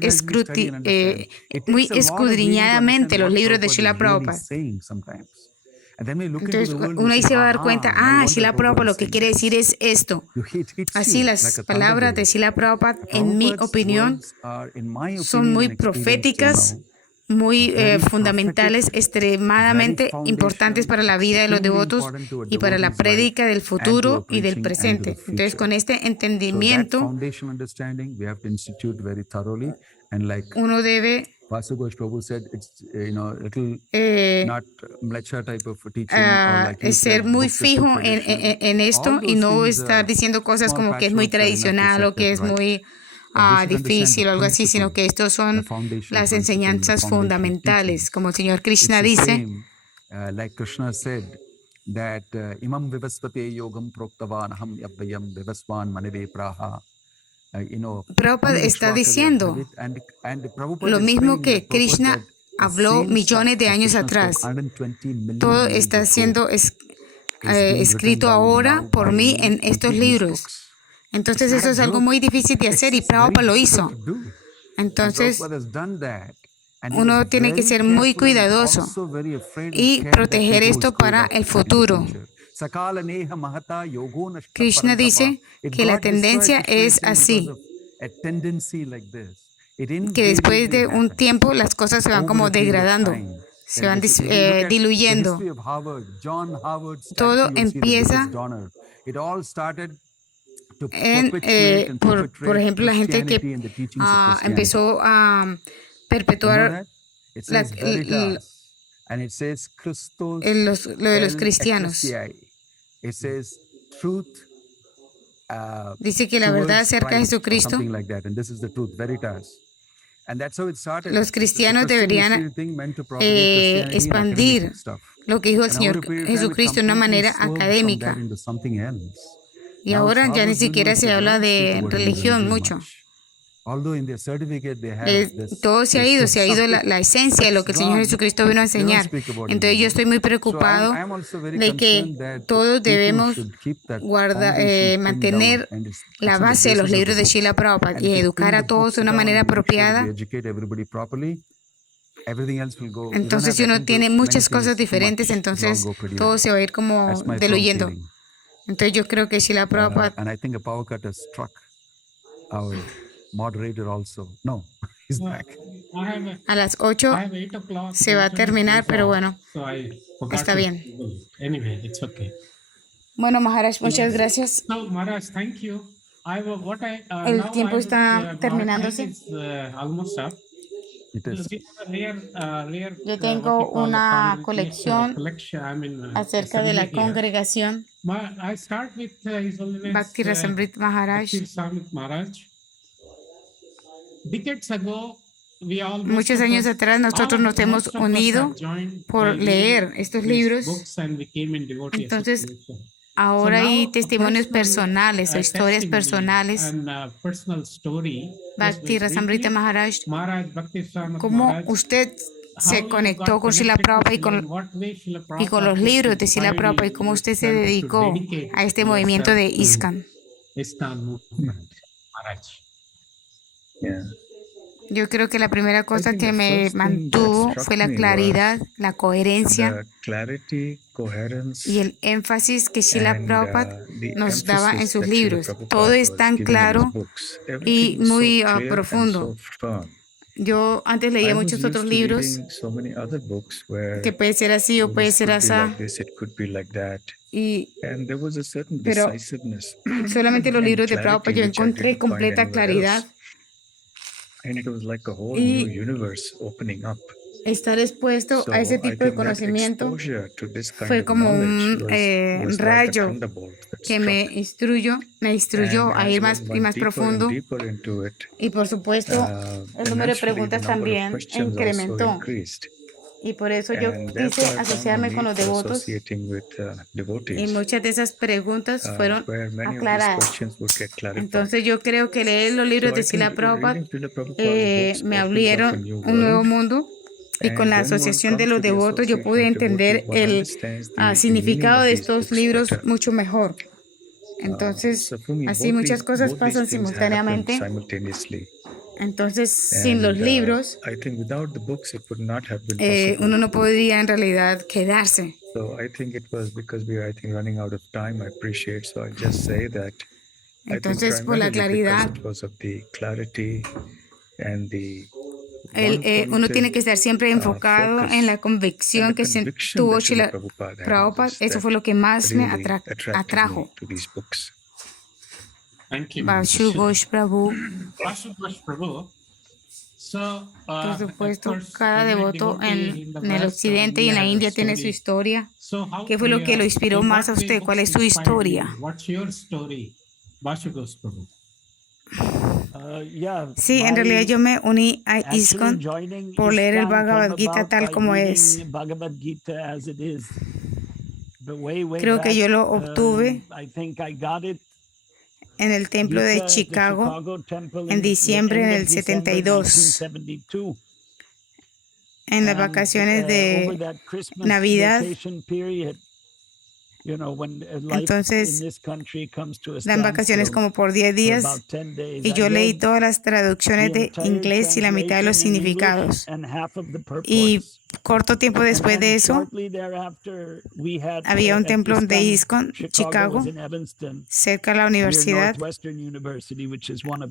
muy escudriñadamente los libros de Srila Prabhupada. Entonces uno ahí se va a dar cuenta, Srila Prabhupada lo que quiere decir es esto. Así las palabras de Srila Prabhupada, en mi opinión, son muy proféticas, muy fundamentales, extremadamente importantes para la vida de los devotos y para la prédica del futuro y del presente. Entonces, con este entendimiento, uno debe ser muy fijo en esto y no estar diciendo cosas como que es muy tradicional o que es muy difícil o algo así, sino que estos son las enseñanzas fundamentales. Como el Señor Krishna dice, Prabhupada está diciendo lo mismo que Krishna habló millones de años atrás. Todo está siendo escrito ahora por mí en estos libros. Entonces eso es algo muy difícil de hacer y Prabhupada lo hizo. Entonces uno tiene que ser muy cuidadoso y proteger esto para el futuro. Krishna dice que la tendencia es así, que después de un tiempo las cosas se van como degradando, se van diluyendo. Todo empieza por ejemplo, la gente que empezó a perpetuar lo de los cristianos. Dice que la verdad acerca de Jesucristo, los cristianos deberían expandir lo que dijo el Señor Jesucristo de una manera académica. Y ahora ya ni siquiera se habla de religión mucho. Todo se ha ido la esencia de lo que el Señor Jesucristo vino a enseñar. Entonces yo estoy muy preocupado de que todos debemos mantener la base de los libros de Srila Prabhupada y educar a todos de una manera apropiada. Entonces si uno tiene muchas cosas diferentes, entonces todo se va a ir como diluyendo. Entonces yo creo que Srila Prabhupada a las 8 se va a terminar, pero bueno, está bien. Bueno, Maharaj, muchas gracias. El tiempo está terminándose. It is. Yo tengo una colección acerca de la congregación I start with His Holiness Bhakti Rasamrit Maharaj. Bhakti Rasamrit Maharaj. Decades ago, we all, Muchos años atrás nosotros nos hemos unido por leer estos libros. Entonces, ahora hay testimonios personales o historias personales. Bhakti Rasamrita Maharaj, cómo usted se conectó con Srila Prabhupada y con los libros de Srila Prabhupada y cómo usted se dedicó a este movimiento de ISKCON. Yeah. Yo creo que la primera cosa que me mantuvo fue la claridad, la coherencia y el énfasis que Srila Prabhupada nos daba en sus libros. Todo es tan claro y muy profundo. Yo antes leía muchos otros libros que puede ser así o puede ser así. Pero solamente los libros de Prabhupada yo encontré completa claridad. Y estar expuesto a ese tipo de conocimiento fue como un rayo que me instruyó a ir más y más profundo. Y por supuesto, el número de preguntas también incrementó. Y por eso yo quise asociarme con los devotos y muchas de esas preguntas fueron aclaradas. Entonces yo creo que leer los libros de Srila Prabhupada me abrieron un nuevo mundo y con la asociación de los devotos yo pude entender el significado de estos libros mucho mejor. Entonces, así muchas cosas pasan simultáneamente. Entonces, sin los libros, uno no podría en realidad quedarse. Entonces, por la claridad, uno tiene que estar siempre enfocado en la convicción que tuvo Srila Prabhupada. Eso fue lo que más me atrajo. Vashu Ghosh Prabhu. Por supuesto, cada devoto en el occidente y en la India tiene su historia. ¿Qué fue lo que lo inspiró más a usted? ¿Cuál es su historia? Sí, en realidad yo me uní a ISKCON por leer el Bhagavad Gita tal como es. Creo que yo lo obtuve en el templo de Chicago en diciembre del 72, en las vacaciones de Navidad. Entonces, dan vacaciones como por 10 días y yo leí todas las traducciones de inglés y la mitad de los significados. Y corto tiempo después de eso, había un templo de ISKCON, Chicago, cerca de la universidad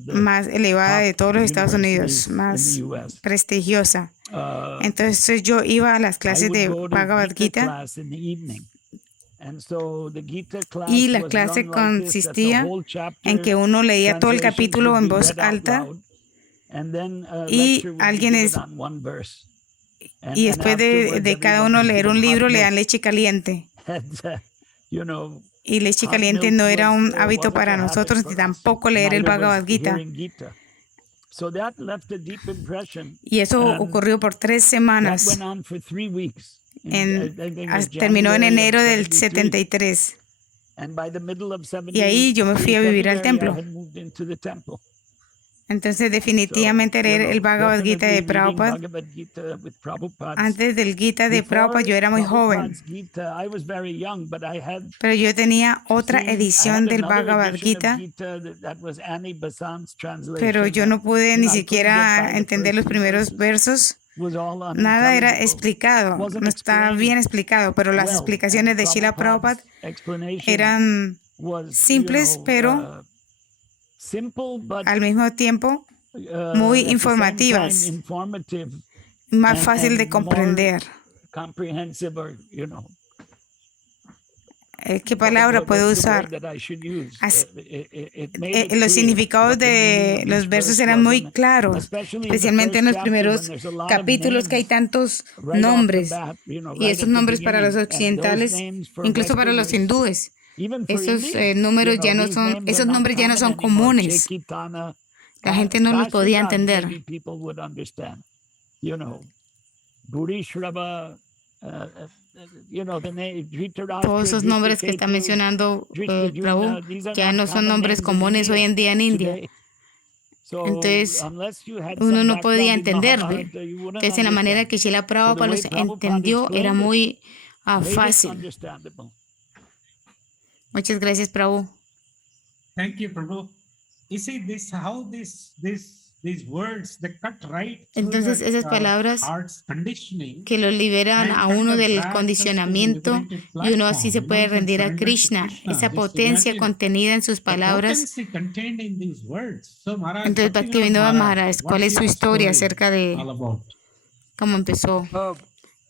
más elevada de todos los Estados Unidos, más prestigiosa. Entonces yo iba a las clases de Bhagavad Gita. Y la clase consistía en que uno leía todo el capítulo en voz alta y y después de cada uno leer un libro le dan leche caliente. Y leche caliente no era un hábito para nosotros ni tampoco leer el Bhagavad Gita. Y eso ocurrió por 3 semanas. Terminó en enero del 73. Y ahí yo me fui a vivir al templo. Entonces definitivamente leer el Bhagavad Gita de Prabhupada. Antes del Gita de Prabhupada yo era muy joven. Pero yo tenía otra edición del Bhagavad Gita. Pero yo no pude ni siquiera entender los primeros versos. Nada era explicado, no estaba bien explicado, pero las explicaciones de Srila Prabhupada eran simples, pero al mismo tiempo muy informativas, más fácil de comprender. ¿qué palabra puedo what's the usar? word that I should use? As- It made it Los clear significados what the meaning de of los each versos verse eran was, muy and claros, especially in the especialmente en first los chapter when primeros there's a lot of capítulos que hay names tantos right off the nombres, bat, you know, y right esos at the nombres para los beginning, and those occidentales, names for incluso para los Westerners, hindúes, even for esos Indians, números you know, ya no these son, names are esos not nombres ya no common son anymore. comunes. Chekitana, La gente no los podía Kashyap, entender. maybe people would understand, you know, Burishrava, you know, the name Dhritarashtra, Todos esos nombres que está Dhrishtaketu, mencionando Prabhu Drishtajumna, these are ya not no son common nombres names in comunes hoy India en día en India. today. So Entonces, unless you had uno some no podía background in entenderle. Mahabharata, you wouldn't Entonces, en la manera understand que them. Srila So the Prabhupada way los Prabhupada entendió era explained it muy made it fácil. understandable. Muchas gracias, Prabhu. Thank you, Prabhu. You see this, how these words, they cut right through Entonces, the esas palabras heart's conditioning que lo liberan a and kind uno of del drags us to the condicionamiento liberated y uno así platform. se You know, puede you can rendir a surrender to Krishna. Krishna. Esa Just potencia imagine contenida en sus the palabras. potency contained in these words. So Maharaj, Entonces, Bhaktivinoda Bhaktivinoda Maharaj, Maharaj, ¿cuál what's es su your historia story acerca de all about? cómo empezó?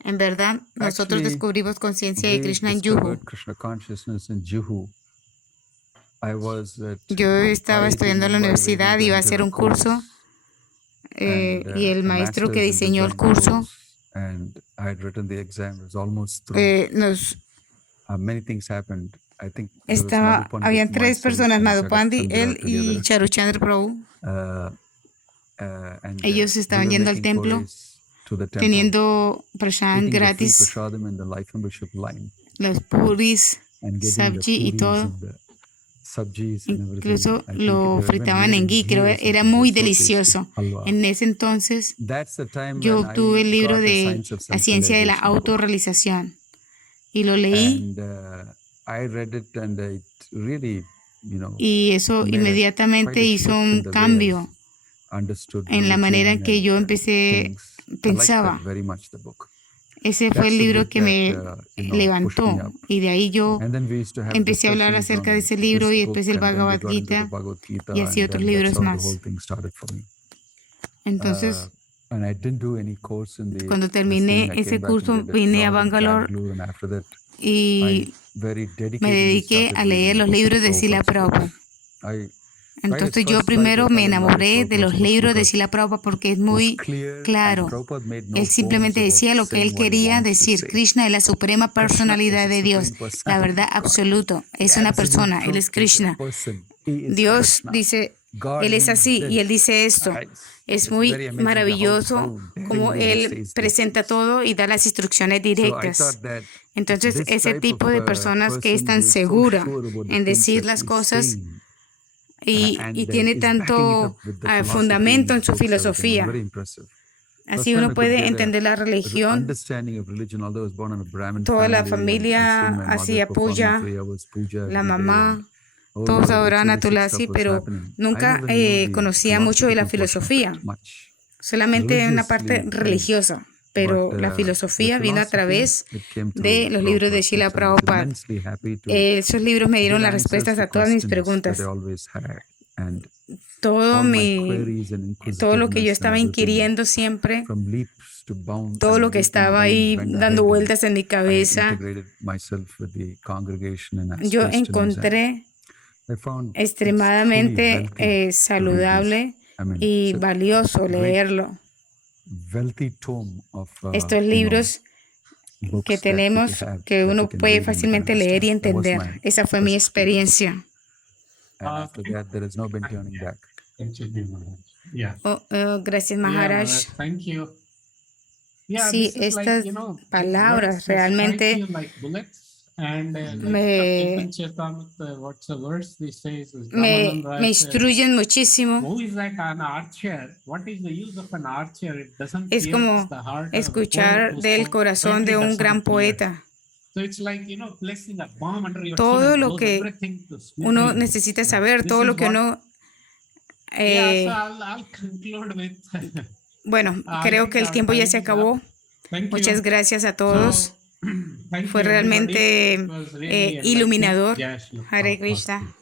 En verdad, nosotros Actually, descubrimos conciencia de we Krishna en Juhu. discovered Krishna consciousness in Juhu. I was at Yo estaba IIT estudiando en la Mumbai universidad, waiting to iba a enter hacer a un curso course, and, y el a maestro que master's in diseñó el design curso course, and I had written the exam. It was almost through. nos Many things happened. I think there was estaba, Madhupandit, habían tres myself, personas, and Madhupandi, Jagat él Chandra y together. Charuchandra Prabhu. And Ellos we estaban were yendo al making templo forays to the temple, teniendo prashad eating the free gratis, prasadam in the life membership line, los puris, and getting the sabji y puris todo. and the sabjis and everything. Incluso I think lo they were fritaban made en in ghee, ghee creo or era something. muy It was so tasty. delicioso. Halwa. En ese entonces That's the time yo when obtuve el I libro got the de Science of la ciencia de la Self-Realization book. autorrealización y lo leí And I read it, and it really, y eso made inmediatamente quite a hizo shift un in the way I cambio understood en la manera en religion que yo and empecé, things. I liked pensaba. that very much, the book. Ese fue That's el the libro book que that, me pushed me levantó up. y de ahí yo And then we used to have empecé a hablar discussions acerca de on ese libro this y book, después el and then we Bhagavad got into the Gita Bhagavad Gita, y así and otros then that's libros how the más. whole thing started for me. Entonces, And I didn't do any course in the cuando this terminé thing. I ese came back curso, and did a vine a job in Bangalore Bangalore, and after that, I y very me dedicatedly dediqué started a leer reading los books libros of de Srila Prabhupada's books. Prabhupada. I Entonces yo primero me enamoré de los libros de Srila Prabhupada porque es muy claro. Él simplemente decía lo que él quería decir. Krishna es la suprema personalidad de Dios, la verdad absoluta. Es una persona, Él es Krishna. Dios dice, Él es así y Él dice esto. Es muy maravilloso cómo Él presenta todo y da las instrucciones directas. Entonces ese tipo de personas que es tan segura en decir las cosas y tiene tanto fundamento en su filosofía. Así uno puede entender la religión. Toda la familia hacía puja, la mamá, todos adoraban a Tulasi, pero nunca conocía mucho de la filosofía, solamente una parte religiosa. Pero la filosofía vino a través de los libros de Srila Prabhupada. Esos libros me dieron las respuestas a todas mis preguntas. Todo lo que yo estaba inquiriendo siempre, todo lo que estaba ahí dando vueltas en mi cabeza, yo encontré extremadamente saludable y valioso leerlo. Estos libros que tenemos, que uno puede fácilmente leer y entender. Esa fue mi experiencia. Gracias, Maharaj. Sí, estas palabras realmente me instruyen muchísimo. Es como escuchar del corazón de un gran poeta. Todo lo que uno necesita saber, todo lo que uno... Bueno, creo que el tiempo ya se acabó. Muchas gracias a todos. Fue realmente iluminador. Hare Krishna.